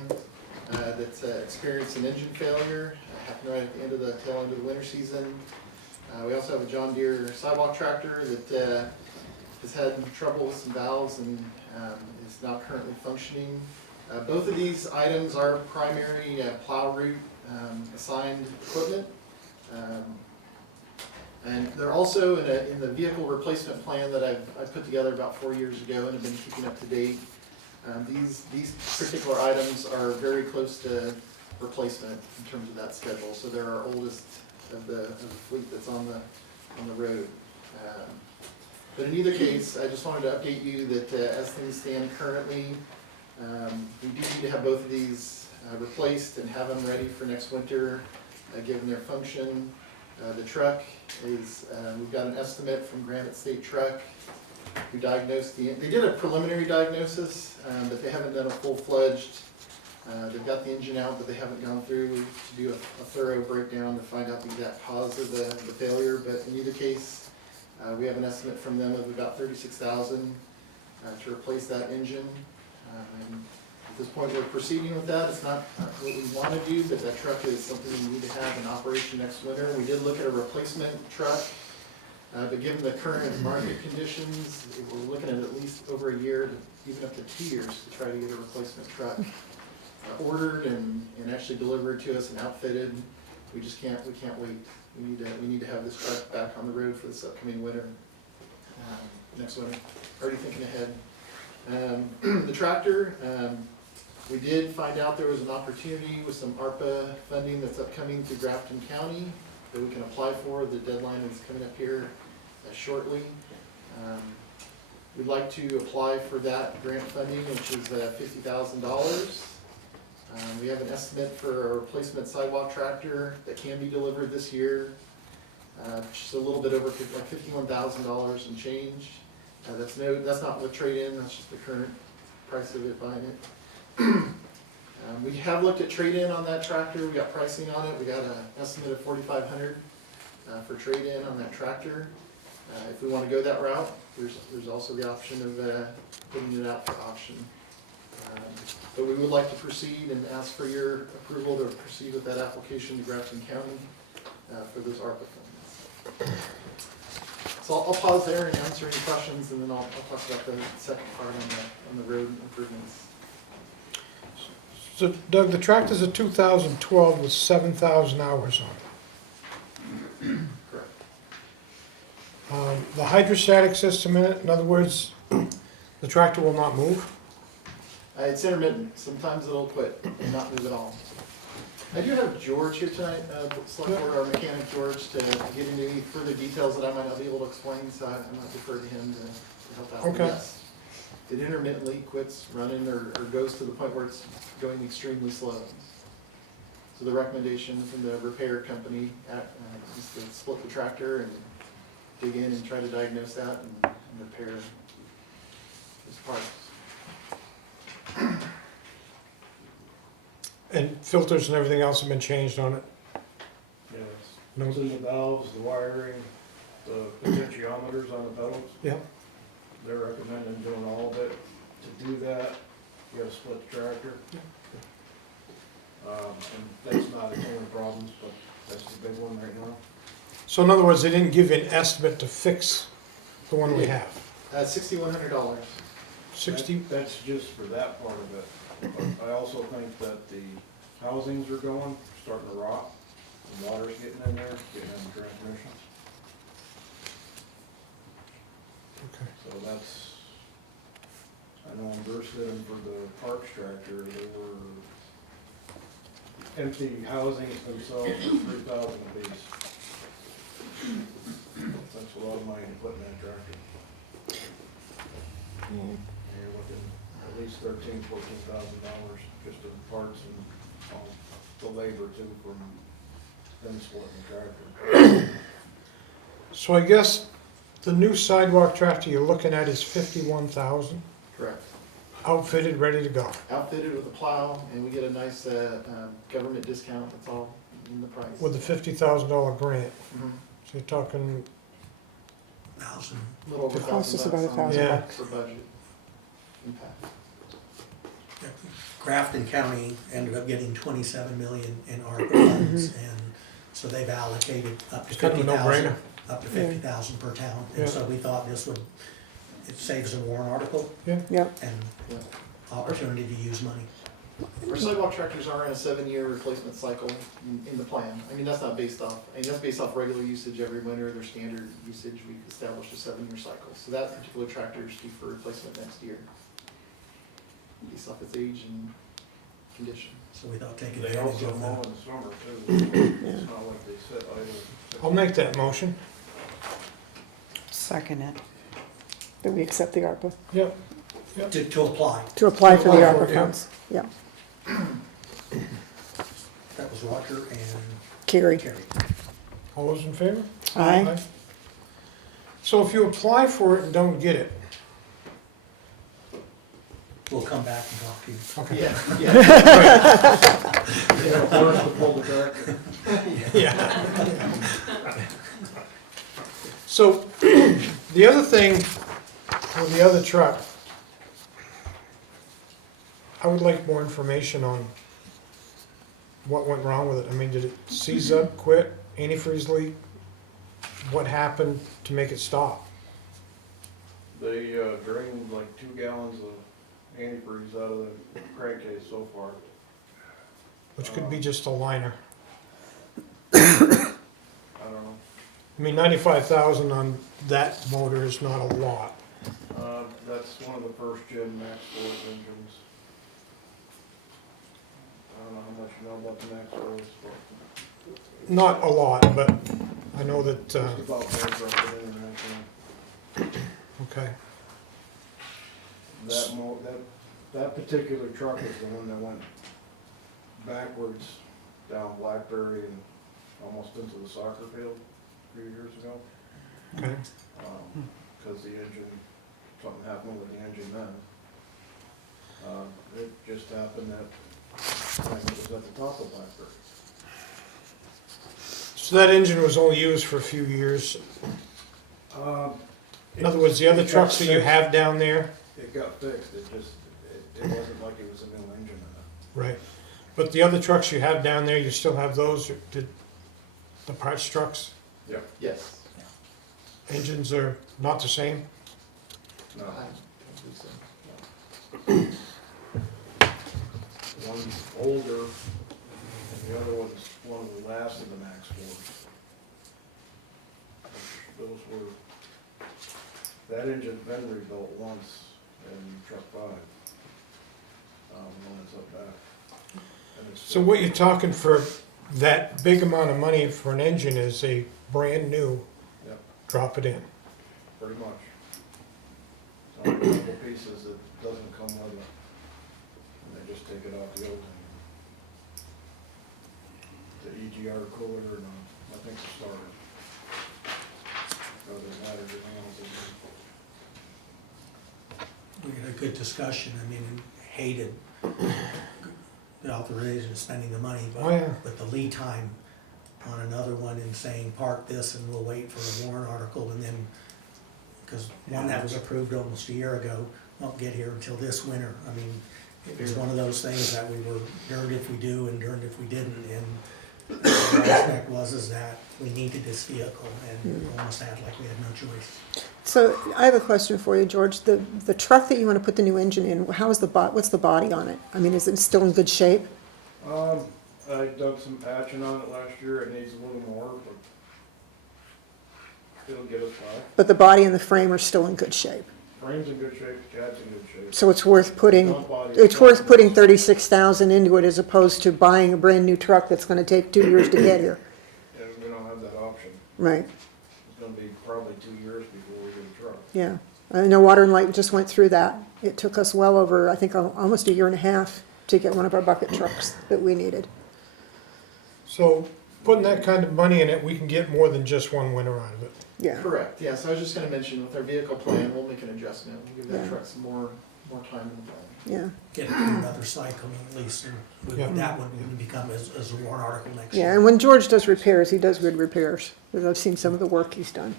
that's experienced an engine failure, happened right at the end of the tail end of the winter season. We also have a John Deere sidewalk tractor that has had trouble with some valves and is now currently functioning. Both of these items are primary plow route assigned equipment. And they're also in the vehicle replacement plan that I put together about 4 years ago and have been keeping up to date. These particular items are very close to replacement in terms of that schedule, so they're our oldest of the fleet that's on the road. But in either case, I just wanted to update you that as things stand currently, we do need to have both of these replaced and have them ready for next winter, given their function. The truck is, we've got an estimate from Granite State Truck, who diagnosed they did a preliminary diagnosis, but they haven't done a full-fledged, they've got the engine out, but they haven't gone through to do a thorough breakdown to find out the exact cause of the failure. But in either case, we have an estimate from them of about $36,000 to replace that engine. And at this point, we're proceeding with that. It's not what we want to do, but that truck is something we need to have in operation next winter. We did look at a replacement truck, but given the current market conditions, we're looking at least over a year, even up to 2 years, to try to get a replacement truck ordered and actually delivered to us and outfitted. We can't wait. We need to have this truck back on the road for this upcoming winter, next winter. Already thinking ahead. The tractor, we did find out there was an opportunity with some ARPA funding that's upcoming to Grafton County that we can apply for. The deadline is coming up here shortly. We'd like to apply for that grant funding, which is $50,000. We have an estimate for a replacement sidewalk tractor that can be delivered this year, just a little bit over like $51,000 and change. That's not with trade-in, that's just the current price of it buying it. We have looked at trade-in on that tractor, we got pricing on it, we got an estimate of $4,500 for trade-in on that tractor. If we want to go that route, there's also the option of putting it out for auction. But we would like to proceed and ask for your approval to proceed with that application to Grafton County for those ARPA funds. So I'll pause there and answer any questions, and then I'll talk about the second part on the road improvements. So Doug, the tractor's a 2012 with 7,000 hours on it. Correct. The hydrostatic system in it, in other words, The tractor will not move? It's intermittent, sometimes it'll quit and not move at all. I do have George here tonight, select board, our mechanic George, to get into any further details that I might not be able to explain, so I might defer to him to help out. Okay. Yes. It intermittently quits running or goes to the point where it's going extremely slow. So the recommendation from the repair company is to split the tractor and dig in and try to diagnose that and repair his parts. And filters and everything else have been changed on it? Yes. No. It's in the valves, the wiring, the potentiometers on the pedals. Yeah. They're recommending doing all of it. To do that, you gotta split the tractor. And that's not its only problems, but that's the big one right now. So in other words, they didn't give you an estimate to fix the one we have? $6,100. 60? That's just for that part of it. But I also think that the housings are starting to rot. The water's getting in there, getting in the transmission. Okay. So that's, I know in Burstyn for the Parks tractor, they were empty housings themselves for 3,000 apiece. That's a lot of money to put in that tractor. And you're looking at least $13,000, $14,000 just in parts and the labor too from them splitting the tractor. So I guess the new sidewalk tractor you're looking at is 51,000, Correct. outfitted, ready to go. Outfitted with a plow, and we get a nice government discount. That's all in the price. With the $50,000 grant. Mhm. So you're talking, Thousand. A little over It costs us $1,000 about on $1,000 for budget impact. Grafton County ended up getting 27 million in ARPA funds, and so they've allocated up to It's kind of a 50,000, no-brainer. up to 50,000 per town. Yeah. And so we thought this would, it saves a warrant article Yep. and Yeah. opportunity to use money. Our sidewalk tractors are in a 7-year replacement cycle in the plan. I mean, that's not based off, that's based off regular usage every winter, their standard usage. We've established a 7-year cycle. So that particular tractor is due for replacement next year, based off its age and condition. So we thought taking They advantage also of mow that. in the summer too. It's not like they sit idle. I'll make that motion. Second it. That we accept the ARPA, Yep. To apply. to apply for the Apply for ARPA it, yeah. funds. Yeah. That was Roger and Carrie. Kerry. All those in favor? Aye. So if you apply for it and don't get it, We'll come back and talk to you. okay. Yeah. Yeah, first to pull the tractor. Yeah. So, the other thing with the other truck, I would like more information on what went wrong with it. I mean, did it seize up, quit, antifreeze leak? What happened to make it stop? They drained like 2 gallons of antifreeze out of the crankcase so far. Which could be just a liner. I don't know. I mean, 95,000 on that motor is not a lot. That's one of the first gen Max Force engines. I don't know how much you know about the Max Force, but Not a lot, but I know that, just about bankrupted internationally. okay. That particular truck is the one that went backwards down Blackberry and almost into the soccer field a few years ago. Okay. Because the engine, something happened with the engine then. It just happened that I think it was at the top of Blackberry. So that engine was only used for a few years. In other words, the other trucks that you have down there, It got fixed, it wasn't like it was a new engine in it. right? But the other trucks you have down there, you still have those, or did the parts trucks, Yep. Yes. engines are not the same? No, I don't believe so. one's older and the other one's one of the last of the Max Force. Those were, that engine's been rebuilt once and truck 5, when it's up back. And it's So what you're talking for that big amount of money for an engine is a brand new, Yep, drop it in. pretty much. Some of the couple pieces that doesn't come with it, and they just take it off the old thing. The EGR cooler, and nothing's started. Other than that, everything else is. We had a good discussion, I mean, and hated the authorization of spending the money, Oh, yeah. but the lead time on another one and saying park this and we'll wait for a warrant article and then, because one that was approved almost a year ago won't get here until this winter. I mean, it was one of those things that we were darned if we do and darned if we didn't, and the aspect was that we needed this vehicle and we almost acted like we had no choice. So I have a question for you, George. The truck that you want to put the new engine in, how is what's the body on it? I mean, is it still in good shape? I dug some patching on it last year, it needs a little more, but it'll get us by. But the body and the frame are still in good shape. Frame's in good shape, the cab's in good shape. So it's worth putting, Front body is it's worth fine. putting 36,000 into it as opposed to buying a brand new truck that's going to take 2 years to get here. Yeah, we don't have that option. Right, It's gonna be probably 2 years before we get a truck. yeah. I know Water and Light just went through that. It took us well over, I think, almost a year and a half to get one of our bucket trucks that we needed. So putting that kind of money in it, we can get more than just one winter out of it. Yeah, Correct, yeah, so I was just gonna mention with our vehicle plan, we'll make an adjustment, we'll give that Yeah. truck some more time in the plan. yeah. Get it in another cycle at least, and Yeah. that one wouldn't become as a warrant article next year. Yeah, and when George does repairs, he does good repairs. Because I've seen some of the work he's done.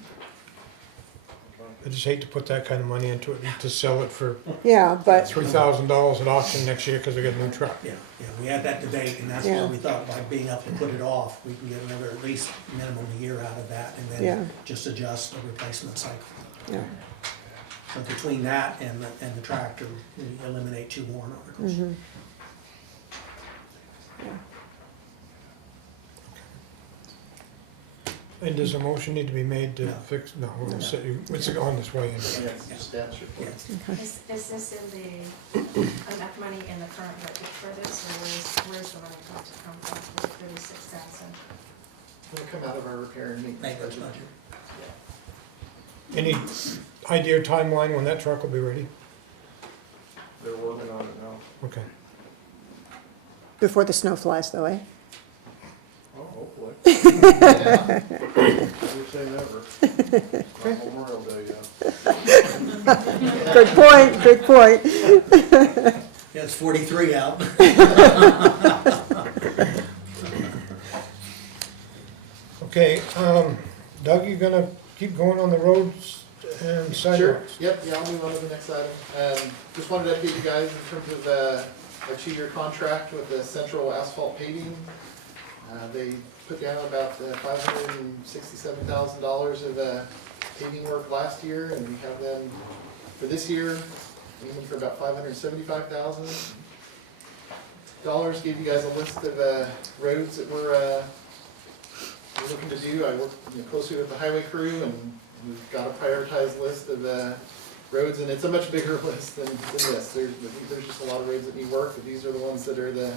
I just hate to put that kind of money into it and to sell it for Yeah, but, $3,000 at auction next year because we got a new truck. Yeah, we had that debate, and that's Yeah. where we thought by being able to put it off, we can get another at least minimum a year out of that, and Yeah. then just adjust the replacement cycle. yeah. But between that and the tractor, we eliminate 2 warrant articles. Mhm. And does a motion need to be made to No. fix, no, it's on this way in. Yeah, stats report. Yes. Is this in the, enough money in the current budget for this, or where's the money going to come from for the 36,000? It'll come out of our repair and maintenance Maintenance budget. budget. Any idea or timeline when that truck will be ready? They're working on it now. Okay. Before the snow flies though, eh? Oh, hopefully. Never say never. Not Memorial Day yet. Good point, good point. Yeah, it's 43 out. Okay, Doug, you gonna keep going on the roads and Sure, sidewalks? yep, yeah, I'll move on to the next item. Just wanted to update you guys in terms of our 2-year contract with the Central Asphalt Paving. They put down about $567,000 of paving work last year, and we have them for this year, aiming for about $575,000. Gave you guys a list of roads that we're looking to do. I work closely with the highway crew, and we've got a prioritized list of roads, and it's a much bigger list than this. There's just a lot of roads that need work, but these are the ones that are the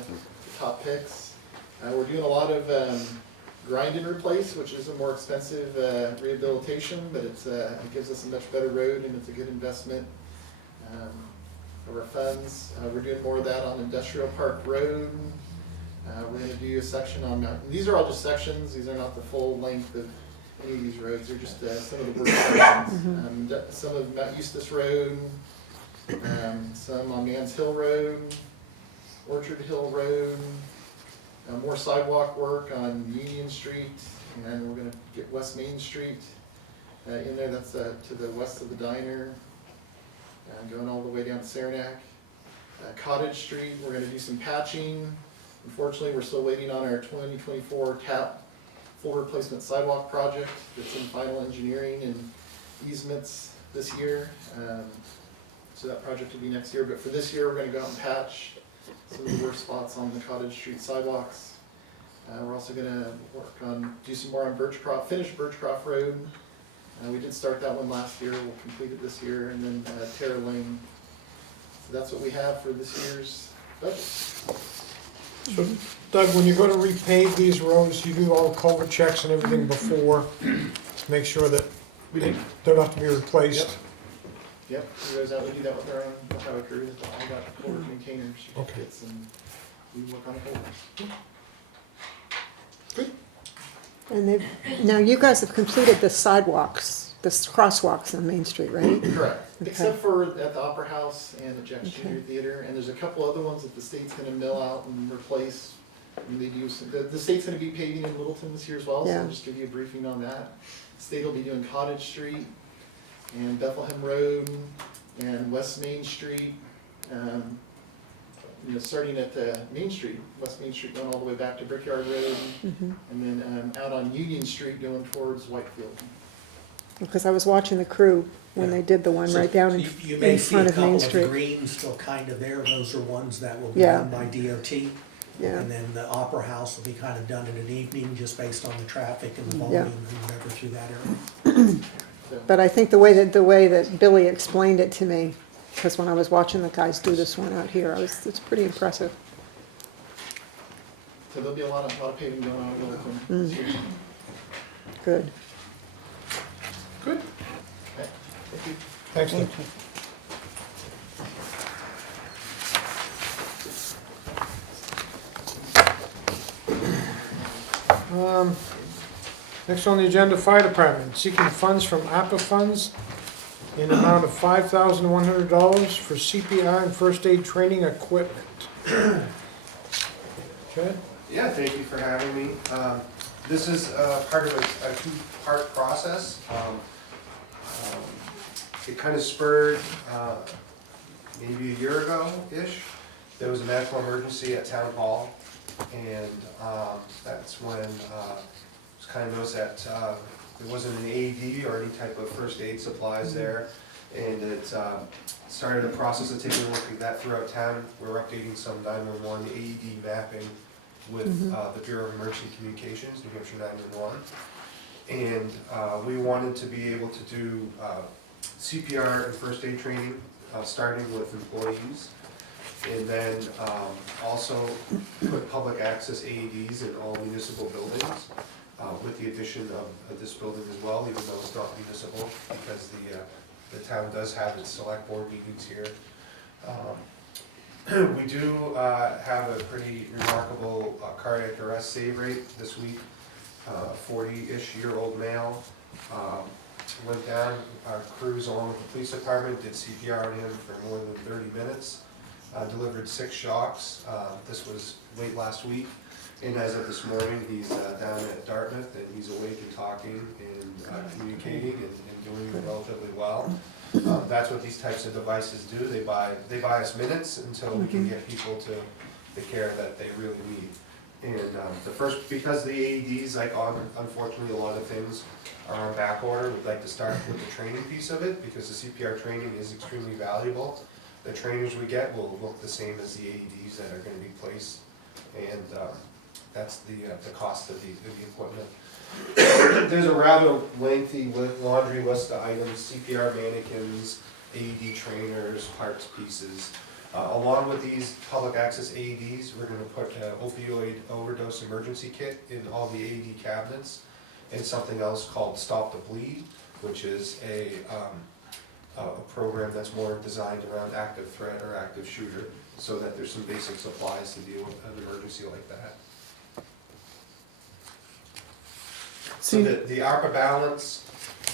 top picks. We're doing a lot of grind and replace, which is a more expensive rehabilitation, but it gives us a much better road, and it's a good investment of our funds. We're doing more of that on Industrial Park Road. We're going to do a section on Mountain. These are all just sections. These are not the full length of any of these roads. They're just some of the worst sections. Some of Mount Eustis Road, some on Mans Hill Road, Orchard Hill Road, more sidewalk work on Union Street, and we're going to get West Main Street in there. That's to the west of the diner, going all the way down to Saranac. Cottage Street, we're going to do some patching. Unfortunately, we're still waiting on our 2024 TAP full replacement sidewalk project. It's in final engineering and easements this year. So that project will be next year. But for this year, we're going to go out and patch some of the worst spots on the Cottage Street sidewalks. We're also going to do some more on finish Birchcroft Road. We did start that one last year. We'll complete it this year. And then Terra Lane So that's what we have for this year's budget. So Doug, when you go to repave these roads, you do all the culvert checks and everything before, to make sure that We do. they don't have to be replaced? Yep, we goes out, we do that with our own highway crew, all got culvert maintainers certificates, and we work on culverts. And they've, now you guys have completed the sidewalks, the crosswalks on Main Street, right? Correct, Okay. except for at the Opera House and the Jackson Okay. Junior Theater, and there's a couple other ones that the state's gonna mill out and replace. And they do, the state's gonna be paving in Littleton this year as well, so Yeah. I'll just give you a briefing on that. The state will be doing Cottage Street and Bethlehem Road and West Main Street. Starting at Main Street, West Main Street going all the way back to Brickyard Road, Mhm. and then out on Union Street going towards Whitefield. Because I was watching the crew when they did the one right down You may in see a front of Main couple of Street. greens still kind of there, those are ones that will be Yeah. done by DOT. Yeah, And then the Opera House will be kind of done in an evening, just based on the traffic and the Yeah. volume and whatever through that area. but I think the way that Billy explained it to me, because when I was watching the guys do this one out here, it's pretty impressive. So there'll be a lot of paving going on in Littleton Mm. this year. Good. Good. Okay, thank you. Thanks, Doug. Next on the agenda, Fire Department, seeking funds from APA funds in the amount of $5,100 for CPR and first aid training equipment. Chad? Yeah, thank you for having me. This is part of a two-part process. It kind of spurred, maybe a year ago-ish, there was a medical emergency at Town Hall, and that's when it was kind of noticed that there wasn't an AED or any type of first aid supplies there, and it started a process of taking a look at that throughout town. We're updating some 911 AED mapping with the Bureau of Emergency Communications, New Hampshire 911. And we wanted to be able to do CPR and first aid training, starting with employees. And then also put public access AEDs in all municipal buildings, with the addition of this building as well, even though it's not municipal, because the town does have its select board meetings here. We do have a pretty remarkable cardiac arrest save rate this week. 40-ish-year-old male went down. Our crews along with the police department did CPR on him for more than 30 minutes. Delivered 6 shocks. This was late last week. And as of this morning, he's down at Dartmouth, and he's awake and talking and communicating and doing relatively well. That's what these types of devices do. They buy us minutes until we can get people to the care that they really need. And because the AEDs, like unfortunately a lot of things are on back order, we'd like to start with the training piece of it, because the CPR training is extremely valuable. The trainers we get will look the same as the AEDs that are going to be placed, and that's the cost of the equipment. There's a rather lengthy laundry list of items: CPR mannequins, AED trainers, parts, pieces. Along with these public access AEDs, we're going to put an opioid overdose emergency kit in all the AED cabinets, and something else called Stop the Bleed, which is a program that's more designed around active threat or active shooter, so that there's some basic supplies to deal with an emergency like that. So the ARPA balance,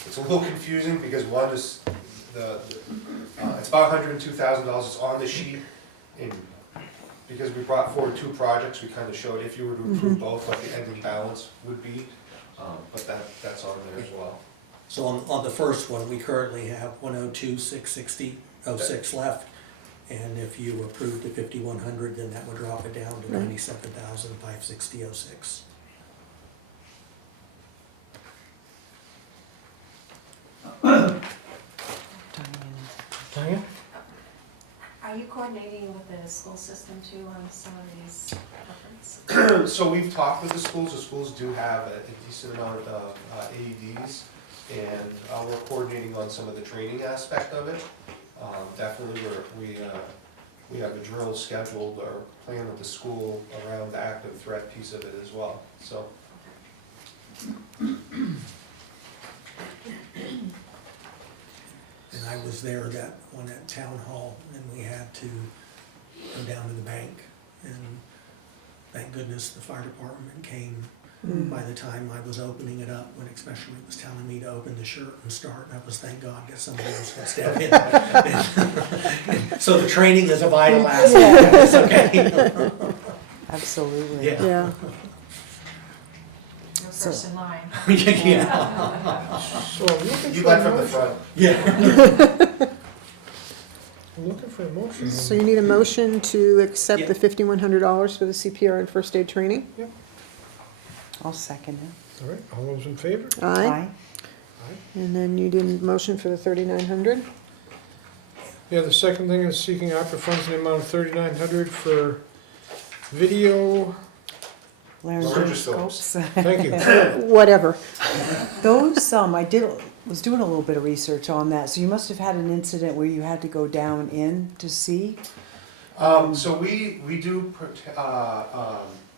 it's a little confusing because one is it's about $102,000. It's on the sheet, and because we brought forward 2 projects, we kind of showed if you were to approve both, what the ending balance would be. But that's on there as well. So on the first one, we currently have 102,660.06 left. And if you approve the 5,100, then that would drop it down to 97,560.06. Tanya? Are you coordinating with the school system too on some of these efforts? So we've talked with the schools do have a decent amount of AEDs, and we're coordinating on some of the training aspect of it. Definitely, we have a drill scheduled or planned with the school around the active threat piece of it as well, so. And I was there on that town hall, and we had to go down to the bank, and thank goodness the fire department came by the time I was opening it up, when especially it was telling me to open the shirt and start, and I was, thank God, that somebody else could step in. So the training is a vital aspect, it's okay. Absolutely. Yeah. Yeah. You're first in line. Yeah. So I'm looking You for led a from the motion. front. Yeah. I'm looking for a motion. So you need a motion to accept the Yeah. $5,100 for the CPR and first aid training? I'll second it. All right, all those in favor? Aye. And then you did a motion for the 3,900? Yeah, the second thing is seeking opera funds in the amount of 3,900 for video. Laryngoscopes. Thank you. Whatever. Those, was doing a little bit of research on that, so you must have had an incident where you had to go down in to see? So we do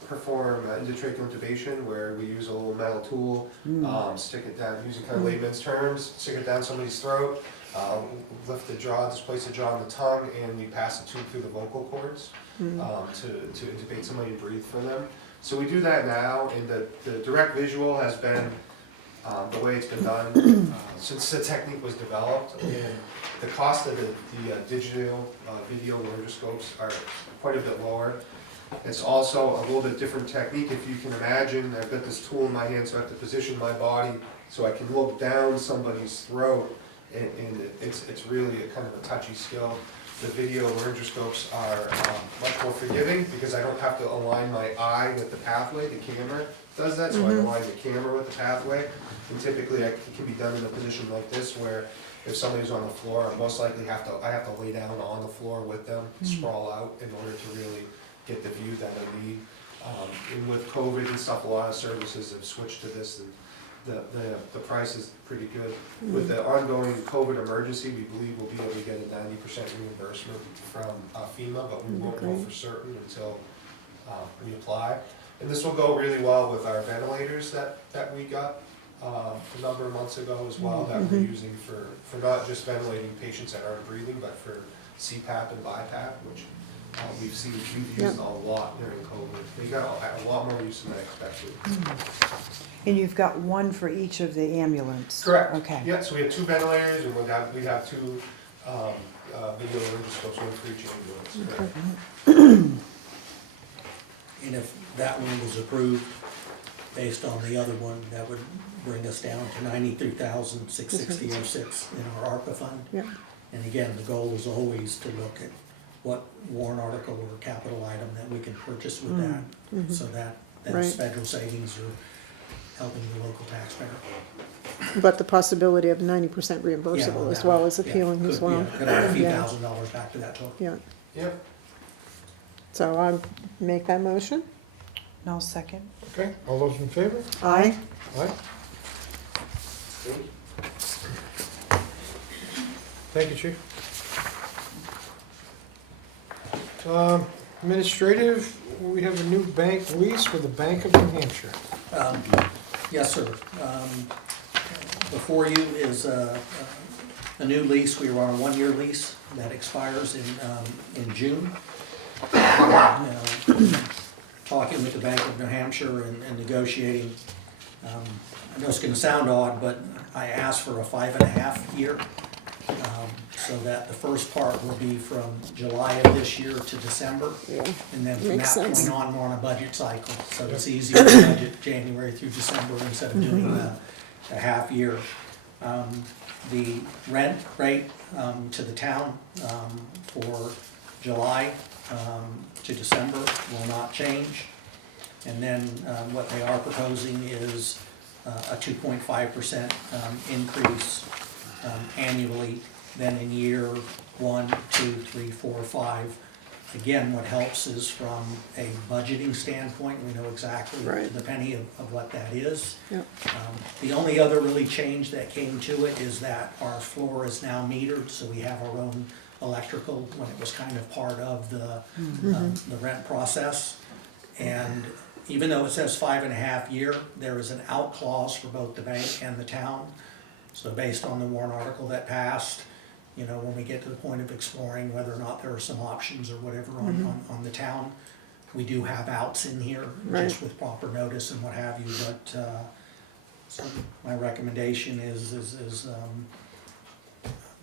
perform endotracheal intubation, where we use a little metal tool, stick it down, using kind of layman's terms, stick it down somebody's throat, lift the jaw, displace the jaw and the tongue, and we pass the tube through the vocal cords to intubate somebody and breathe for them. So we do that now, and the direct visual has been the way it's been done since the technique was developed, and the cost of the digital video laryngoscopes are quite a bit lower. It's also a little bit different technique. If you can imagine, I've got this tool in my hand, so I have to position my body so I can look down somebody's throat, and it's really a kind of a touchy skill. The video laryngoscopes are much more forgiving, because I don't have to align my eye with the pathway. The camera does that, so I align the camera with the pathway. And typically, it can be done in a position like this, where if somebody's on the floor, I most likely have to lay down on the floor with them, sprawl out, in order to really get the view that I need. And with COVID and stuff, a lot of services have switched to this, and the price is pretty good. With the ongoing COVID emergency, we believe we'll be able to get a 90% reimbursement from FEMA, but we won't know for certain until we apply. And this will go really well with our ventilators that we got a number of months ago as well, that we're using for not just ventilating patients that aren't breathing, but for CPAP and BiPAP, which we've used a lot during COVID. We got a lot more use than I expected. And you've got one for each of the ambulance? Correct. Okay. Yeah, so we have 2 ventilators, and we have 2 video laryngoscopes, one for each ambulance. And if that one was approved, based on the other one, that would bring us down to $93,660.06 in our ARPA fund. Yeah. And again, the goal is always to look at what warrant article or capital item that we can purchase with that, so that those federal savings are helping the local taxpayer. But the possibility of 90% reimbursable as well is appealing as well. Could add a few $1,000s back to that total. Yeah. Yep. So I make that motion? No, second. Okay, all those in favor? Aye. Aye. Thank you, Chief. Administrative, we have a new bank lease with the Bank of New Hampshire. Yes, sir. Before you is a new lease. We were on a 1-year lease that expires in June. Talking with the Bank of New Hampshire and negotiating. I know it's going to sound odd, but I asked for a 5.5 year, so that the first part will be from July of this year to December. Yeah. And then from Makes that sense. point on, we're on a budget cycle, so it's easier to budget January through December instead of doing a half year. The rent rate to the town for July to December will not change. And then what they are proposing is a 2.5% increase annually. Then in year 1, 2, 3, 4, 5, Again, what helps is from a budgeting standpoint, we know exactly Right. to the penny of what that is. Yep. The only other really change that came to it is that our floor is now metered, so we have our own electrical when it was kind of part of the rent process. And even though it says 5.5 year, there is an out clause for both the bank and the town. So based on the warrant article that passed, you know, when we get to the point of exploring whether or not there are some options or whatever on the town, we do have outs in here, just with proper notice and what have you, but, so my recommendation is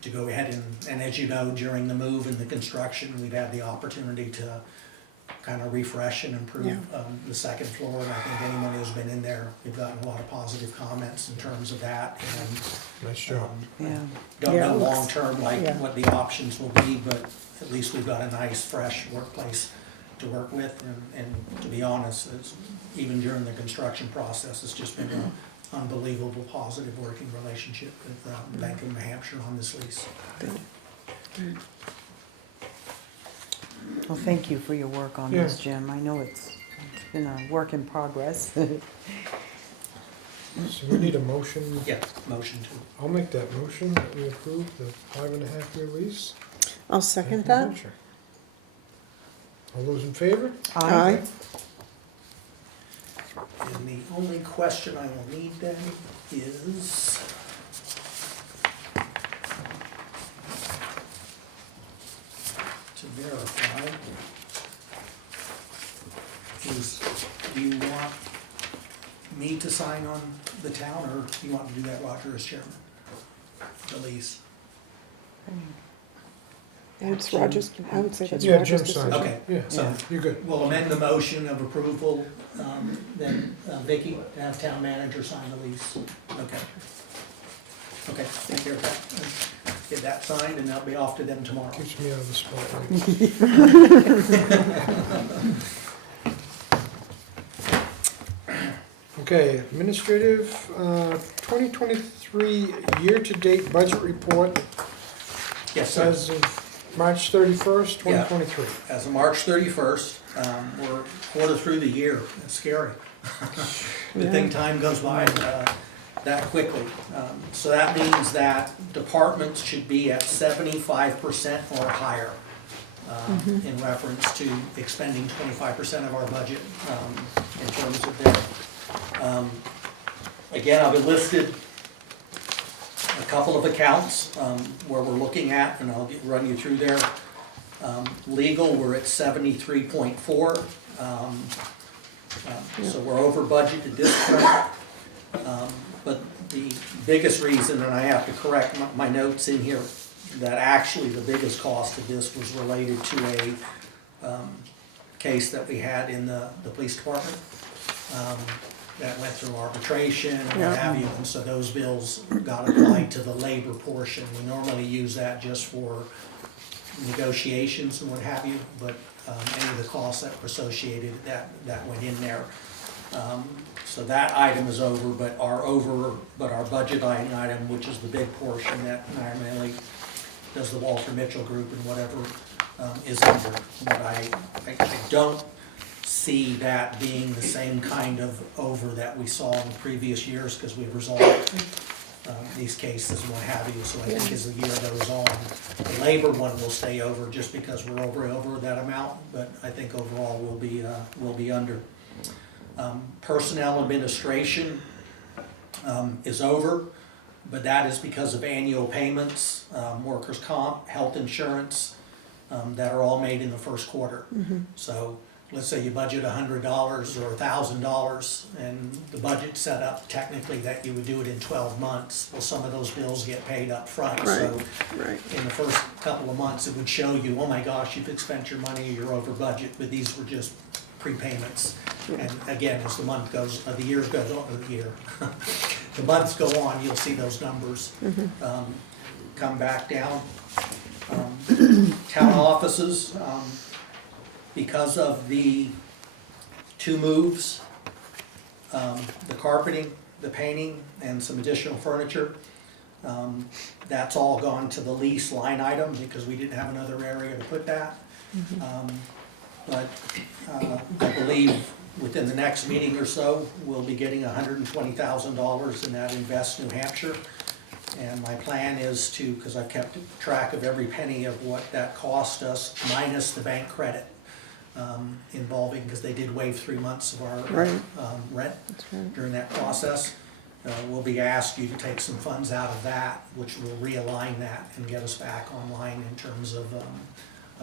to go ahead and as you know, during the move and the construction, we've had the opportunity to kind of refresh and improve the second floor, and I think anyone who's been in there, we've gotten a lot of positive comments in terms of that, and Nice job. Yeah. don't Yeah, know it looks- long-term like yeah. what the options will be, but at least we've got a nice, fresh workplace to work with, and to be honest, even during the construction process, it's just been an unbelievable positive working relationship with the Bank of New Hampshire on this lease. Well, thank you for your work on this, Jim. I know it's been a work in progress. So we need a motion. Yeah, motion to. I'll make that motion that we approve the 5.5 year lease. I'll second Bank of New that. Hampshire. All those in favor? Aye. And the only question I will need then is, to verify, is, do you want me to sign on the town, or do you want to do that, Roger, as chairman? The lease? It's Roger's, I would say that's Yeah, Roger's Jim signed decision. it. Okay, Yeah, so you're good. we'll amend the motion of approval, then Vicky, to have town manager sign the lease. Okay. Okay, take care of that. Get that signed, and that'll be off to them tomorrow. Keeps me out of the spotlight. Okay, administrative, 2023 year-to-date budget report Yes, sir. as of March 31st, 2023. As of March 31st, we're quarter through the year. It's scary. Good thing time goes by that quickly. So that means that departments should be at 75% or higher in reference to expending 25% of our budget in terms of their. Again, I've listed a couple of accounts where we're looking at, and I'll run you through there. Legal, we're at 73.4. So we're over budget at this point. But the biggest reason, and I have to correct my notes in here, that actually the biggest cost of this was related to a case that we had in the police department. That went through arbitration and what have you, and so those bills got applied to the labor portion. We normally use that just for negotiations and what have you, but any of the costs that were associated, that went in there. So that item is over, but our budget line item, which is the big portion that primarily does the Walter Mitchell Group and whatever, is under. But I don't see that being the same kind of over that we saw in previous years, because we've resolved these cases and what have you. So I think as the year goes on, the labor one will stay over just because we're over that amount, but I think overall we'll be under. Personnel administration is over, but that is because of annual payments, workers' comp, health insurance, that are all made in the first quarter. So let's say you budget $100 or $1,000, and the budget's set up technically that you would do it in 12 months. Well, some of those bills get paid up front. So in the first couple of months, it would show you, oh my gosh, you've spent your money, you're over budget, but these were just prepayments. And again, as the month goes, the years goes on, the months go on, you'll see those numbers come back down. Town offices, because of the two moves, the carpeting, the painting, and some additional furniture, that's all gone to the lease line item because we didn't have another area to put that. But I believe within the next meeting or so, we'll be getting $120,000 in that Invest New Hampshire. And my plan is to, because I've kept track of every penny of what that cost us, minus the bank credit involving, because they did waive 3 months of our rent during that process. We'll be asked you to take some funds out of that, which will realign that and get us back online in terms of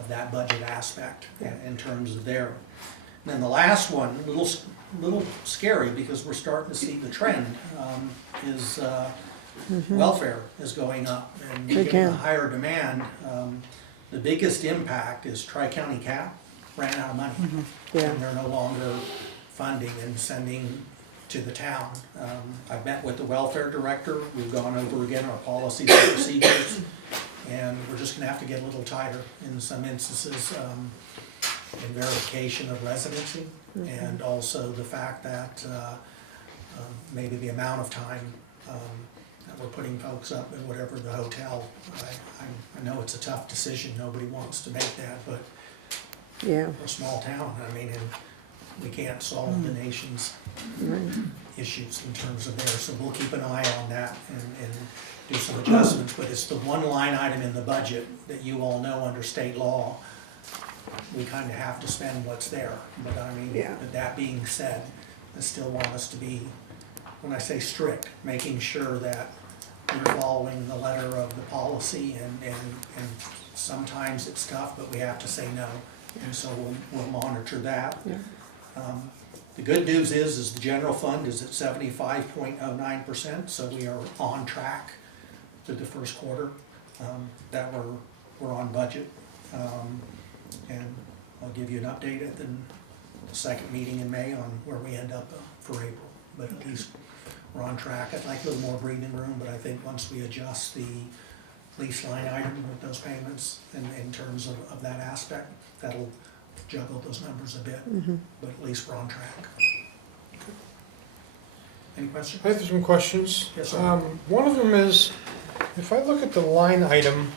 that budget aspect, in terms of there. And then the last one, a little scary because we're starting to see the trend, is welfare is going up and getting a higher demand. The biggest impact is Tri-County Cap ran out of money. And they're no longer funding and sending to the town. I've met with the welfare director, we've gone over again our policies and procedures, and we're just gonna have to get a little tighter in some instances, in verification of residency, and also the fact that maybe the amount of time that we're putting folks up in whatever the hotel. I know it's a tough decision, nobody wants to make that, but we're a small town, I mean, and we can't solve the nation's issues in terms of there, so we'll keep an eye on that and do some adjustments, but it's the one line item in the budget that you all know under state law, we kind of have to spend what's there, but I mean, but that being said, I still want us to be, when I say strict, making sure that we're following the letter of the policy, and sometimes it's tough, but we have to say no, and so we'll monitor that. The good news is the general fund is at 75.09%, so we are on track through the first quarter, that we're on budget. And I'll give you an update at the second meeting in May on where we end up for April, but at least we're on track. I'd like a little more breathing room, but I think once we adjust the lease line item with those payments in terms of that aspect, that'll juggle those numbers a bit, but at least we're on track. Any questions? I have some questions. Yes, sir. One of them is, if I look at the line item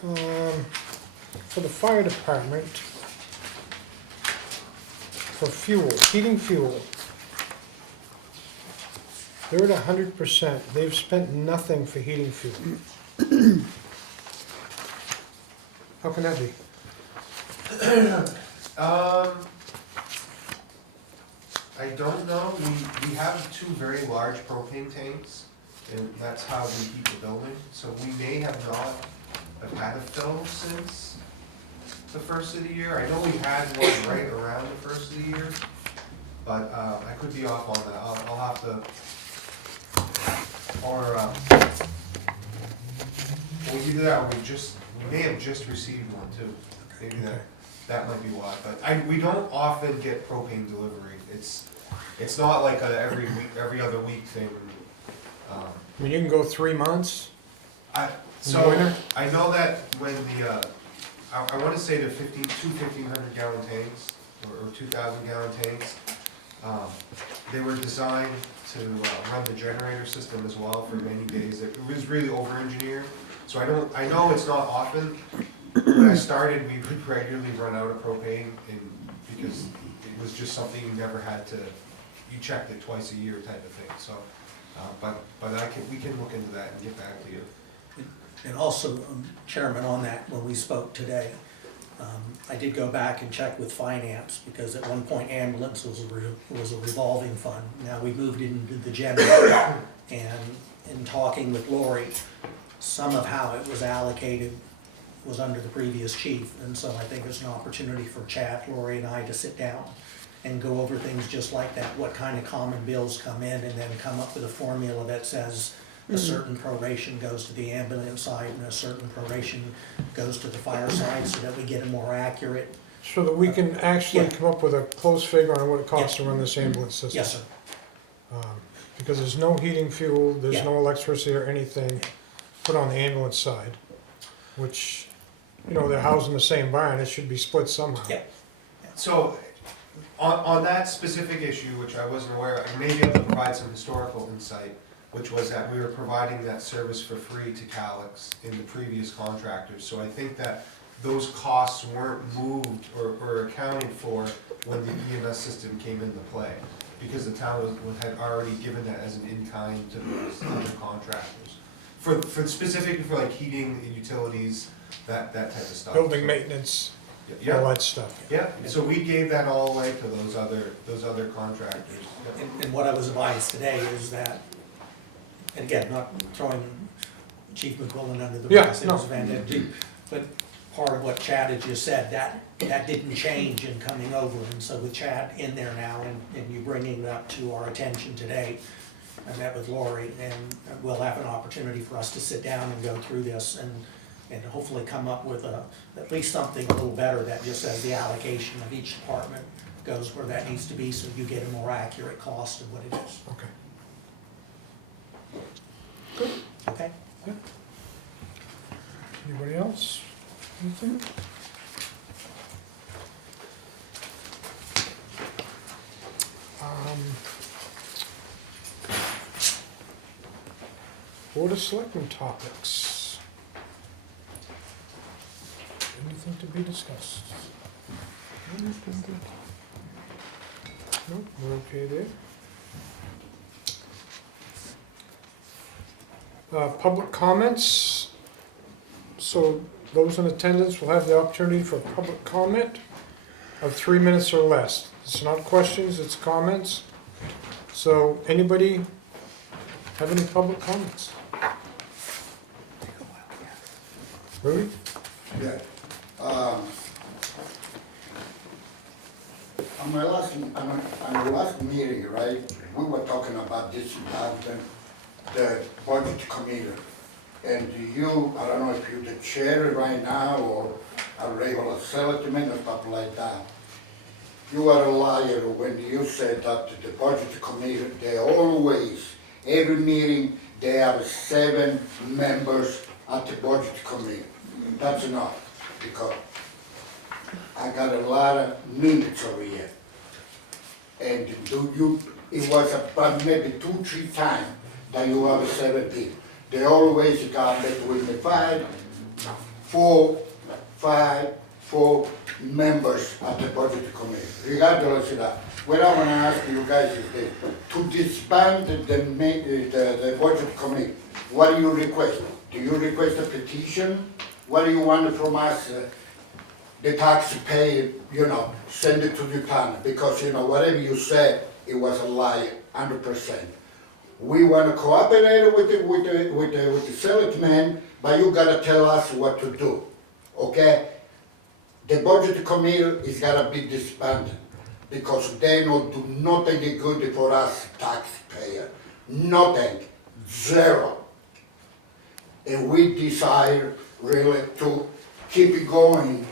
for the fire department, for fuel, heating fuel, they're at 100%. They've spent nothing for heating fuel. How can that be? I don't know, we have 2 very large propane tanks, and that's how we heat the building, so we may have not have had a fill since the first of the year. I know we had one right around the first of the year, but I could be off on that, I'll have to, or either that, or we may have just received one too, maybe that might be why, but we don't often get propane delivery. It's not like a every other week thing. I mean, you can go 3 months. So I know that when I want to say the 1,500 gallon tanks or 2,000 gallon tanks, they were designed to run the generator system as well for many days. It was really over-engineered. So I know it's not often. When I started, we would regularly run out of propane, because it was just something you never had to. You checked it twice a year type of thing. So, but we can look into that and get back to you. And also, Chairman, on that, when we spoke today, I did go back and check with finance, because at one point ambulance was a revolving fund. Now we moved it into the general, and in talking with Lori, some of how it was allocated was under the previous chief, and so I think it's an opportunity for Chad, Lori, and I to sit down and go over things just like that, what kind of common bills come in, and then come up with a formula that says a certain proration goes to the ambulance side and a certain proration goes to the fire side, so that we get a more accurate. So that we can actually come up with a close figure on what it costs to run this ambulance system. Yes, sir. Because there's no heating fuel, there's no electricity or anything put on the ambulance side, which, you know, they're housed in the same barn, it should be split somehow. Yep. So, on that specific issue, which I wasn't aware of, I may be able to provide some historical insight, which was that we were providing that service for free to Calix in the previous contractors. So I think that those costs weren't moved or accounted for when the EMS system came into play. Because the town had already given that as an in-kind to those other contractors. For specifically for like heating and utilities, that type of stuff. Building maintenance, all Yeah, that stuff. yeah, so we gave that all away to those other contractors. Yeah. And what I was advised today is that, and again, not throwing Chief McQuillan under the Yeah, bus, it no. was Van Dyke, but part of what Chad had just said, that didn't change in coming over, and so with Chad in there now, and you bringing it up to our attention today, I met with Lori, and we'll have an opportunity for us to sit down and go through this, and hopefully come up with at least something a little better that just says the allocation of each department goes where that needs to be, so you get a more accurate cost of what it is. Okay. Okay? Anybody else? Anything? Board of Selectmen topics. Anything to be discussed? No, we're okay there. Public comments. So those in attendance will have the opportunity for public comment of 3 minutes or less. It's not questions, it's comments. So anybody have any public comments? Rudy? Yeah. On the last meeting, right, we were talking about this department, the budget committee. And you, I don't know if you're the chair right now or a regular selectman or stuff like that. You are a liar when you said that the budget committee, they always, every meeting, they have 7 members at the budget committee. That's enough, because I got a lot of minutes over here. And it was about maybe 2-3 times that you have 7 people. They always got between the 4 members at the budget committee, regardless of that. What I want to ask you guys is this: to disband the budget committee, what do you request? Do you request a petition? What do you want from us? The taxpayer, send it to the town, because whatever you said, it was a lie, 100%. We want to cooperate with the selectmen, but you gotta tell us what to do, okay? The budget committee is gotta be disbanded, because they don't do nothing good for us taxpayer, nothing, 0. And we decide really to keep it going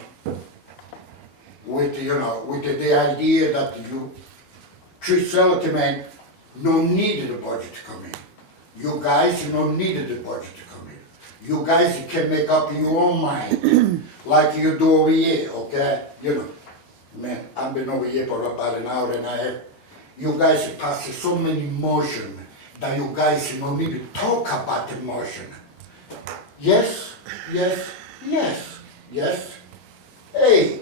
with, the idea that you treat selectmen no need the budget committee. You guys don't need the budget committee. You guys can make up your own mind, like you do over here, okay? Man, I've been over here for about an hour and a half. You guys pass so many motions that you guys don't need to talk about the motion. Yes, yes, yes, yes. Hey,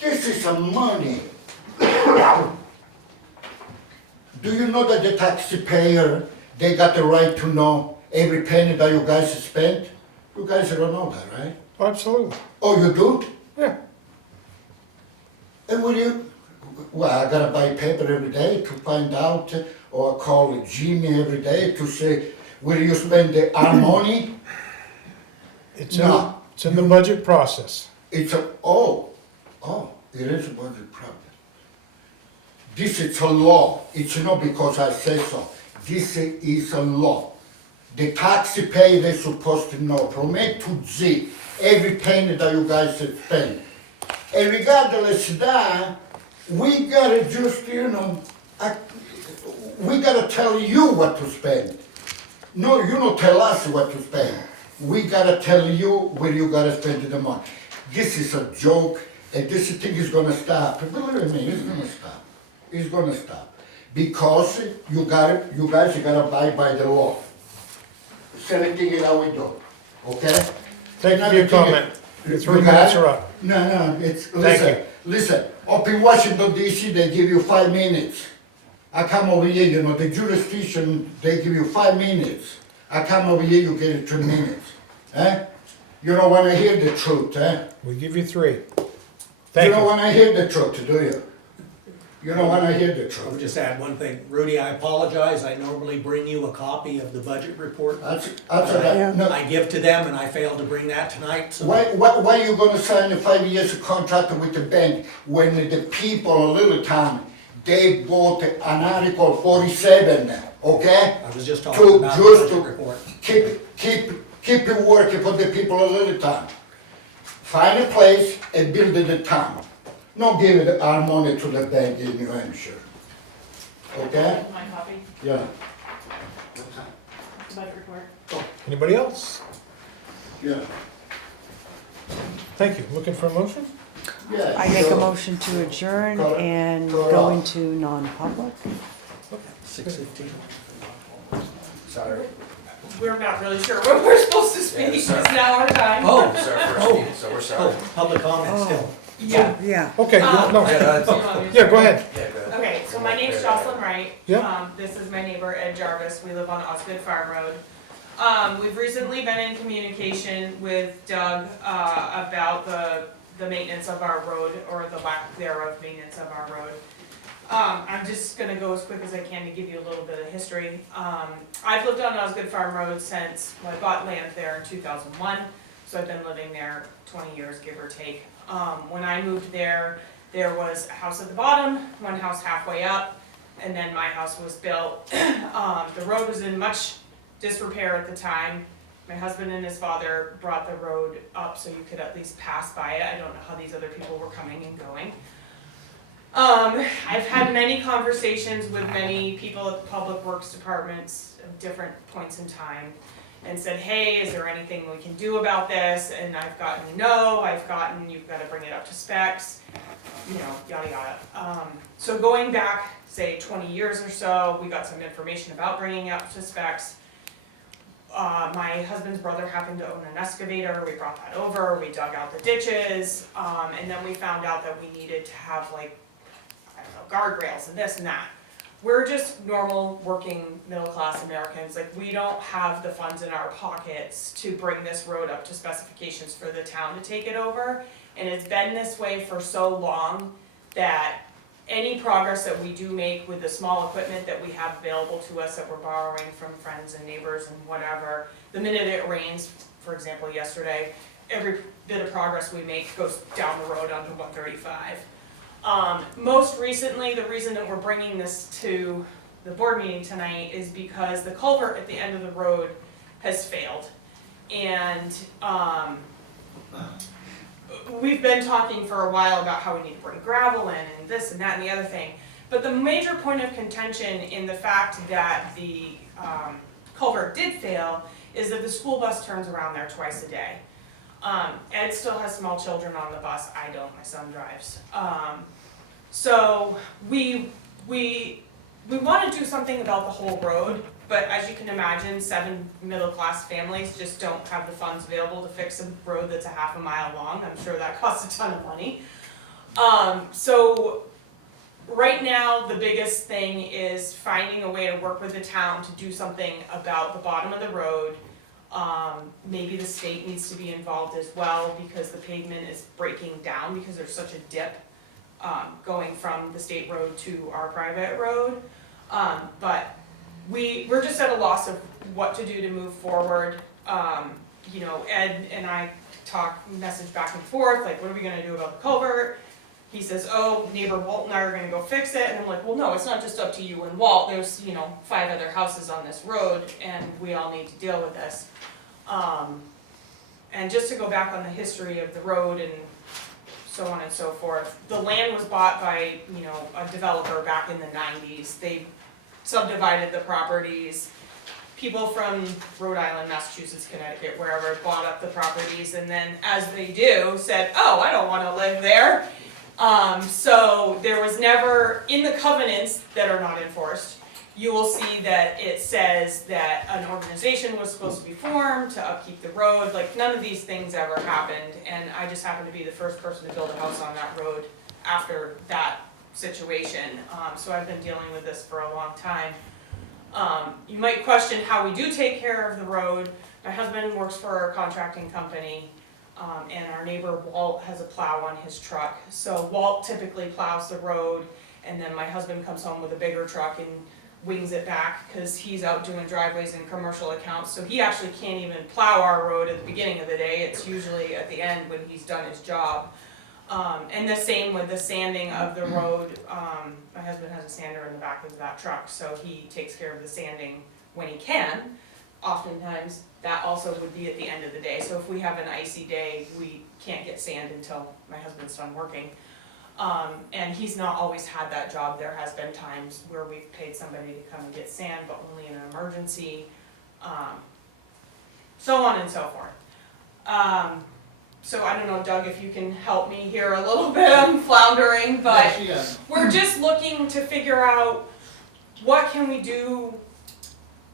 this is some money. Do you know that the taxpayer, they got the right to know every penny that you guys spent? You guys don't know that, right? Absolutely. Oh, you do? Yeah. And I gotta buy paper every day to find out, or call Jimmy every day to say, will you spend our money? It's in the budget process. It is a budget problem. This is a law. It's not because I say so. This is a law. The taxpayer is supposed to know from A to Z every penny that you guys spend. And regardless of that, we gotta just, we gotta tell you what to spend. No, you don't tell us what to spend. We gotta tell you where you gotta spend the money. This is a joke, and this thing is gonna stop. Believe me, it's gonna stop. It's gonna stop. Because you guys gotta abide by the law. Same thing is how we do, okay? Thank you for your comment. Your 3 minutes are up. No, it's, Thank listen, up in Washington DC, they give you 5 minutes. I come over here, you know, the jurisdiction, they give you 5 minutes. I come over here, you get 3 minutes, eh? You don't wanna hear the truth, eh? We give you 3. You Thank don't you. wanna hear the truth, do you? You don't wanna hear the I would truth. just add one thing. Rudy, I apologize. I normally bring you a copy of the budget report. That's all right. No, I give to them and I failed to bring that tonight, so. why you gonna sign a 5 years contract with the bank when the people of Littleton, they bought an Article 47, okay? I was just To talking about the just budget to report. keep it working for the people of Littleton. Find a place and build the town. Not give our money to the bank in New Hampshire. Okay? My copy, Yeah. budget report. Anybody else? Yeah. Thank you. Looking for a motion? Yeah. I make a sure. motion to adjourn Cor- and correct. go into non-public. 6:15. Sorry. We're not really sure when we're supposed to speak, it's now our time. Oh, It's our first oh, meeting, so we're sorry. oh, public comment still. Yeah. Yeah. Okay, no. Yeah, go ahead. Yeah, go ahead. Okay, so my name's Jocelyn Wright. Yeah. This is my neighbor Ed Jarvis. We live on Osgood Farm Road. We've recently been in communication with Doug, about the maintenance of our road, or the lack thereof maintenance of our road. I'm just gonna go as quick as I can to give you a little bit of history. I've lived on Osgood Farm Road since, well, I bought land there in 2001, so I've been living there 20 years, give or take. When I moved there, there was a house at the bottom, one house halfway up, and then my house was built. The road was in much disrepair at the time. My husband and his father brought the road up so you could at least pass by it. I don't know how these other people were coming and going. I've had many conversations with many people at the public works departments at different points in time and said, hey, is there anything we can do about this? And I've gotten no, I've gotten, you've got to bring it up to specs, you know, yada yada. So going back, say 20 years or so, we got some information about bringing it up to specs. My husband's brother happened to own an excavator. We brought that over, we dug out the ditches, and then we found out that we needed to have, like, I don't know, guardrails and this and that. We're just normal working middle class Americans. Like, we don't have the funds in our pockets to bring this road up to specifications for the town to take it over. And it's been this way for so long that any progress that we do make with the small equipment that we have available to us that we're borrowing from friends and neighbors and whatever, the minute it rains, for example, yesterday, every bit of progress we make goes down the road onto 135. Most recently, the reason that we're bringing this to the board meeting tonight is because the culvert at the end of the road has failed. And we've been talking for a while about how we need to bring gravel in and this and that and the other thing. But the major point of contention in the fact that the culvert did fail is that the school bus turns around there twice a day. Ed still has small children on the bus. I don't. My son drives. So we want to do something about the whole road, but as you can imagine, 7 middle-class families just don't have the funds available to fix a road that's a half a mile long. I'm sure that costs a ton of money. So right now, the biggest thing is finding a way to work with the town to do something about the bottom of the road. Maybe the state needs to be involved as well because the pavement is breaking down because there's such a dip going from the state road to our private road. But we're just at a loss of what to do to move forward. You know, Ed and I message back and forth, like, what are we gonna do about the culvert? He says, oh, neighbor Walt and I are gonna go fix it. And I'm like, well, no, it's not just up to you and Walt. There's, you know, 5 other houses on this road and we all need to deal with this. And just to go back on the history of the road and so on and so forth, the land was bought by, you know, a developer back in the 90s. They subdivided the properties. People from Rhode Island, Massachusetts, Connecticut, wherever, bought up the properties and then, as they do, said, oh, I don't want to live there. So there was never, in the covenants that are not enforced, you will see that it says that an organization was supposed to be formed to upkeep the road. Like, none of these things ever happened, and I just happened to be the first person to build a house on that road after that situation. So I've been dealing with this for a long time. You might question how we do take care of the road. My husband works for a contracting company, and our neighbor Walt has a plow on his truck. So Walt typically plows the road, and then my husband comes home with a bigger truck and wings it back, because he's out doing driveways and commercial accounts. So he actually can't even plow our road at the beginning of the day. It's usually at the end when he's done his job. And the same with the sanding of the road. My husband has a sander in the back of that truck, so he takes care of the sanding when he can. Oftentimes, that also would be at the end of the day. So if we have an icy day, we can't get sand until my husband's done working. And he's not always had that job. There has been times where we've paid somebody to come and get sand, but only in an emergency, so on and so forth. So I don't know, Doug, if you can help me here a little bit. I'm floundering, but we're just looking to figure out what can we do.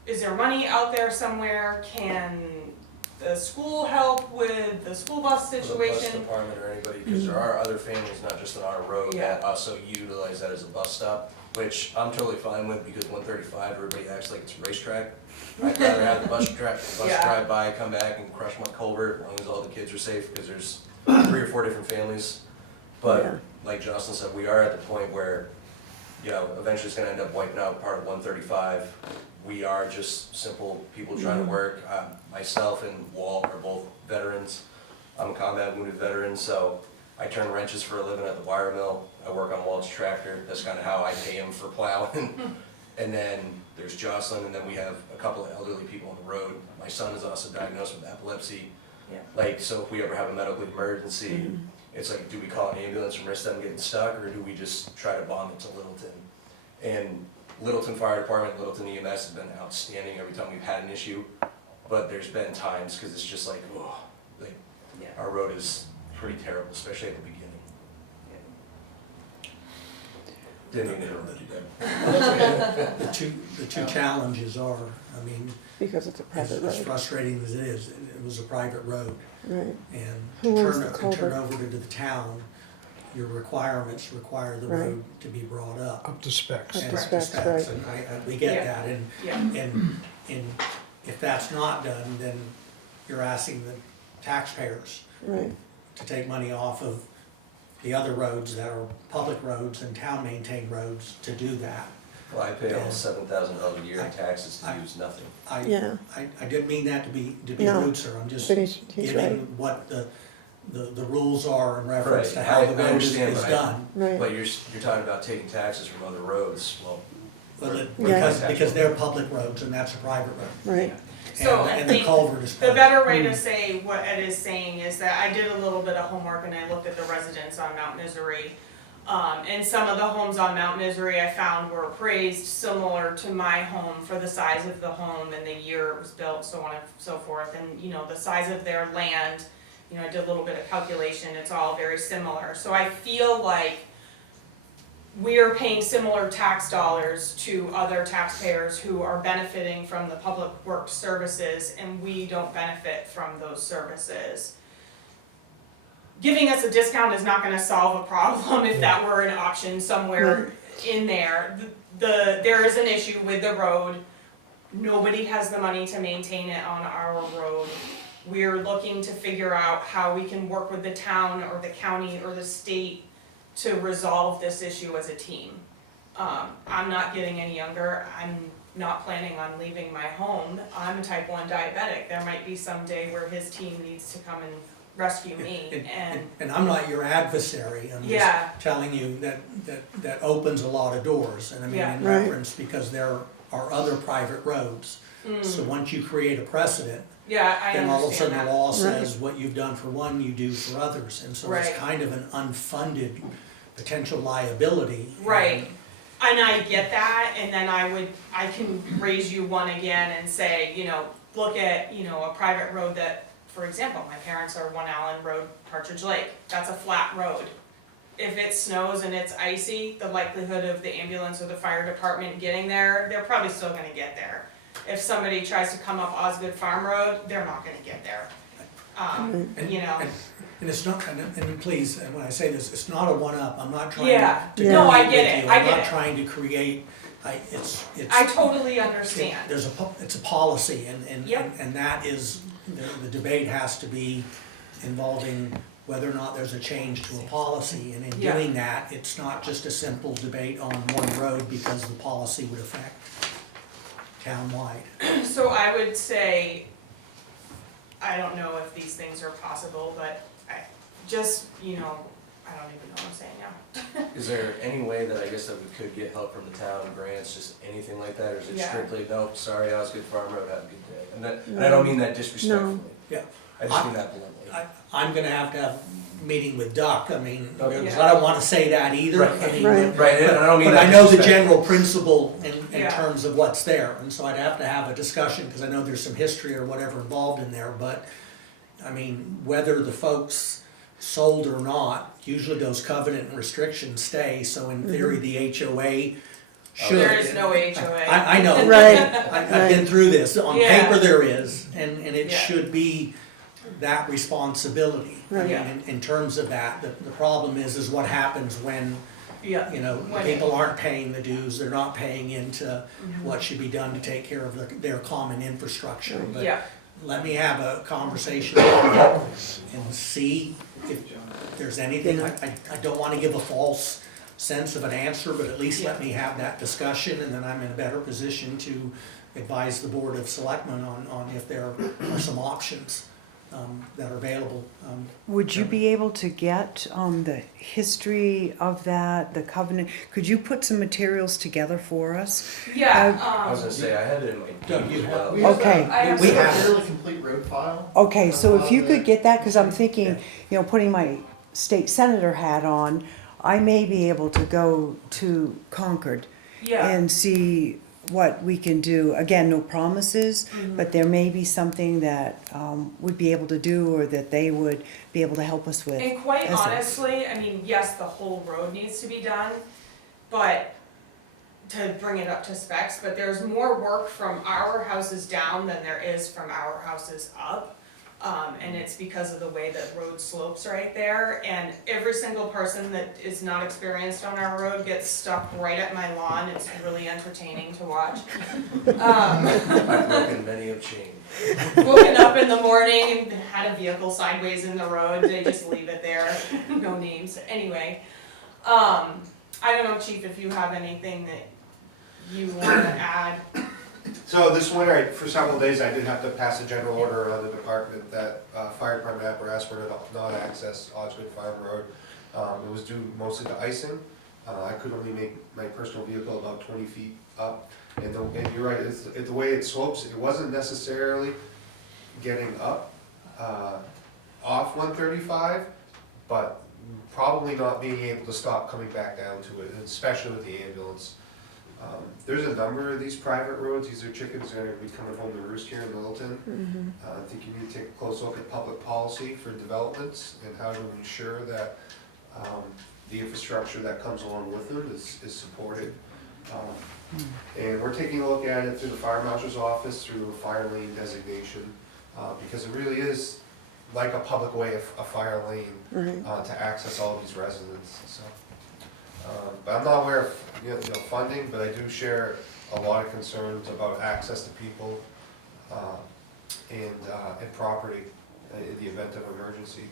Is there money out there somewhere? Can the school help with the school bus situation? The bus department or anybody, because there are other families, not just on our road, that also utilize that as a bus stop, which I'm totally fine with, because 135, everybody acts like it's a racetrack. I'd rather have the bus drive by, come back and crush my culvert, as long as all the kids are safe, because there's 3 or 4 different families. But like Jocelyn said, we are at the point where, you know, eventually it's gonna end up wiping out part of 135. We are just simple people trying to work. Myself and Walt are both veterans. I'm a combat wounded veteran, so I turn wrenches for a living at the wire mill. I work on Walt's tractor. That's kind of how I pay him for plowing. And then there's Jocelyn, and then we have a couple of elderly people on the road. My son is also diagnosed with epilepsy. Like, so if we ever have a medical emergency, it's like, do we call an ambulance and risk them getting stuck, or do we just try to bomb it to Littleton? And Littleton Fire Department, Littleton EMS has been outstanding every time we've had an issue, but there's been times, because it's just like, oh, like, our road is pretty terrible, especially at the beginning. Didn't even interrupt you there. The two challenges are, I mean, Because it's a private as road. frustrating as it is, it was a private road. Right. And Who to owns turn, the and culvert? turn over to the town, your requirements require the Right. road to be brought up. Up to specs. Up And to up to specs, specs, right. and we get that, and if that's not done, then you're asking the taxpayers Right. to take money off of the other roads that are public roads and town-maintained roads to do that. Well, I pay almost $7,000 a year in taxes to use nothing. I didn't mean that to be No, rude, sir, I'm just but he's giving right. what the rules are in reference Right, to how the I road is understand, but done. Right. But you're talking about taking taxes from other roads, well. Because they're public roads and that's a private road. Right. So I And the think culvert is the private. better way to say what Ed is saying is that I did a little bit of homework and I looked at the residents on Mount Misery. And some of the homes on Mount Misery I found were appraised similar to my home for the size of the home and the year it was built, so on and so forth. And, you know, the size of their land, you know, I did a little bit of calculation, it's all very similar. So I feel like we are paying similar tax dollars to other taxpayers who are benefiting from the public works services, and we don't benefit from those services. Giving us a discount is not gonna solve a problem if that were an option somewhere in there. There is an issue with the road. Nobody has the money to maintain it on our road. We're looking to figure out how we can work with the town or the county or the state to resolve this issue as a team. I'm not getting any younger. I'm not planning on leaving my home. I'm a type 1 diabetic. There might be some day where his team needs to come and rescue me, And I'm not your adversary, I'm just telling you that opens a lot of doors, and I mean in Right. reference, because there are other private roads. So once you create a precedent, I then all of a understand sudden the that. law says what you've done for one, you do for others, and so it's Right. kind of an unfunded potential liability. Right, and I get that, and then I can raise you one again and say, you know, look at, you know, a private road that, for example, my parents are 1 Allen Road, Partridge Lake, that's a flat road. if it snows and it's icy, the likelihood of the ambulance or the fire department getting there, they're probably still gonna get there. If somebody tries to come up Osgood Farm Road, they're not gonna get there. You know, And it's not, and please, and when I say this, it's not a one-up, I'm not trying Yeah. to. No, I compete get with it. you. I I'm get not it. trying to create, it's. I totally understand. There's it's a policy, and Yep. and that is, the debate has to be involving whether or not there's a change to a policy, and in Yeah. doing that, it's not just a simple debate on one road, because the policy would affect townwide. So I would say, I don't know if these things are possible, but I just, you know, I don't even know what I'm saying now. Is there any way that I guess that we could get help from the town, grants, just anything like that, or is it Yeah. strictly, no, sorry, Osgood Farm Road, have a good day? And I don't mean that disrespectfully. Yeah. I just mean that bluntly. I'm gonna have to have a meeting with Duck, I mean, Okay. because I don't wanna say that either. Right. I mean, Right. Right, and I don't mean But that I know the disrespectfully. general principle in Yeah. terms of what's there, and so I'd have to have a discussion, because I know there's some history or whatever involved in there, but, I mean, whether the folks sold or not, usually those covenant and restrictions stay, so in theory, the HOA should. There is no HOA. I know. Right. I've been through this, on Yeah. paper there is, and it Yeah. should be that responsibility. I Right. mean, Yeah. in terms of that, the problem is what happens when, Yeah. you know, When- people aren't paying the dues, they're not paying into what should be done to take care of their common infrastructure. But Yeah, let me have a conversation with them and see if there's anything, I don't wanna give a false sense of an answer, but at least let me have that discussion, and then I'm in a better position to advise the Board of Selectmen on if there are some options that are available. Would you be able to get the history of that, the covenant? Could you put some materials together for us? yeah, I was gonna say, I had it in my Doug, deed you as have- well. We have Okay. I have we have a some- fairly complete road file. Okay, so if you could get that, because I'm thinking, you know, putting my state senator hat on, I may be able to go to Concord yeah. and see what we can do. Again, no promises, but there may be something that would be able to do, or that they would be able to help us with. And quite As a- honestly, I mean, yes, the whole road needs to be done, but to bring it up to specs, but there's more work from our houses down than there is from our houses up. And it's because of the way that road slopes right there, and every single person that is not experienced on our road gets stuck right at my lawn. It's really entertaining to watch. I've broken many of chain. Woken up in the morning and had a vehicle sideways in the road, they just leave it there, no names, anyway. I don't know, Chief, if you have anything that you wanna add. So this winter, for several days, I did have to pass a general order on the department that fire department apparatus were to not access Osgood Farm Road. It was due mostly to icing. I could only make my personal vehicle about 20 feet up. And you're right, the way it slopes, it wasn't necessarily getting up off 135, but probably not being able to stop coming back down to it, especially with the ambulance. There's a number of these private roads. These are chickens that are gonna be coming home to roost here in Littleton. I think you need to take a close look at public policy for developments and how to ensure that the infrastructure that comes along with them is supported. And we're taking a look at it through the fire marshal's office, through a fire lane designation, because it really is like a public way, a fire lane, to access all these residents, so. But I'm not aware of, funding, but I do share a lot of concerns about access to people, and property in the event of emergency.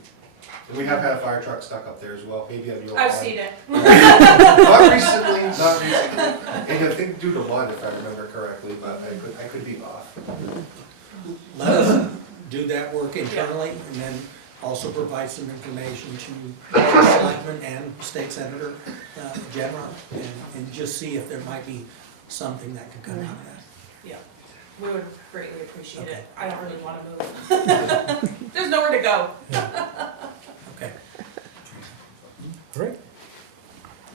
And we have had a fire truck stuck up there as well, maybe on your lawn. I've seen it. Not recently, and I think due to one, if I remember correctly, but I could be off. Let us do that work internally, and then also provide some information to the selectmen and state senator, Gemma, and just see if there might be something that could come out of that. Yeah, we would greatly appreciate Okay. it. I don't really wanna move. There's nowhere to go. Okay. Great.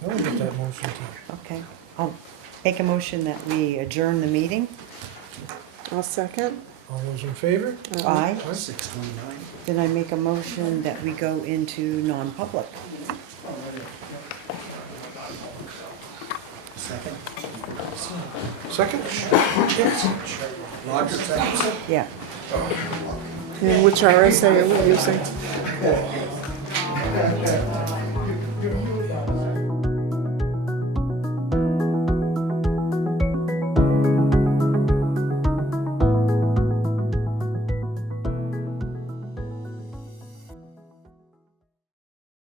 I'll get that motion to. Okay, I'll make a motion that we adjourn the meeting. I'll second. All those in favor? Aye. 6:29. Then I make a motion that we go into non-public. Second? Roger, second. Yeah. And which RSA are we using?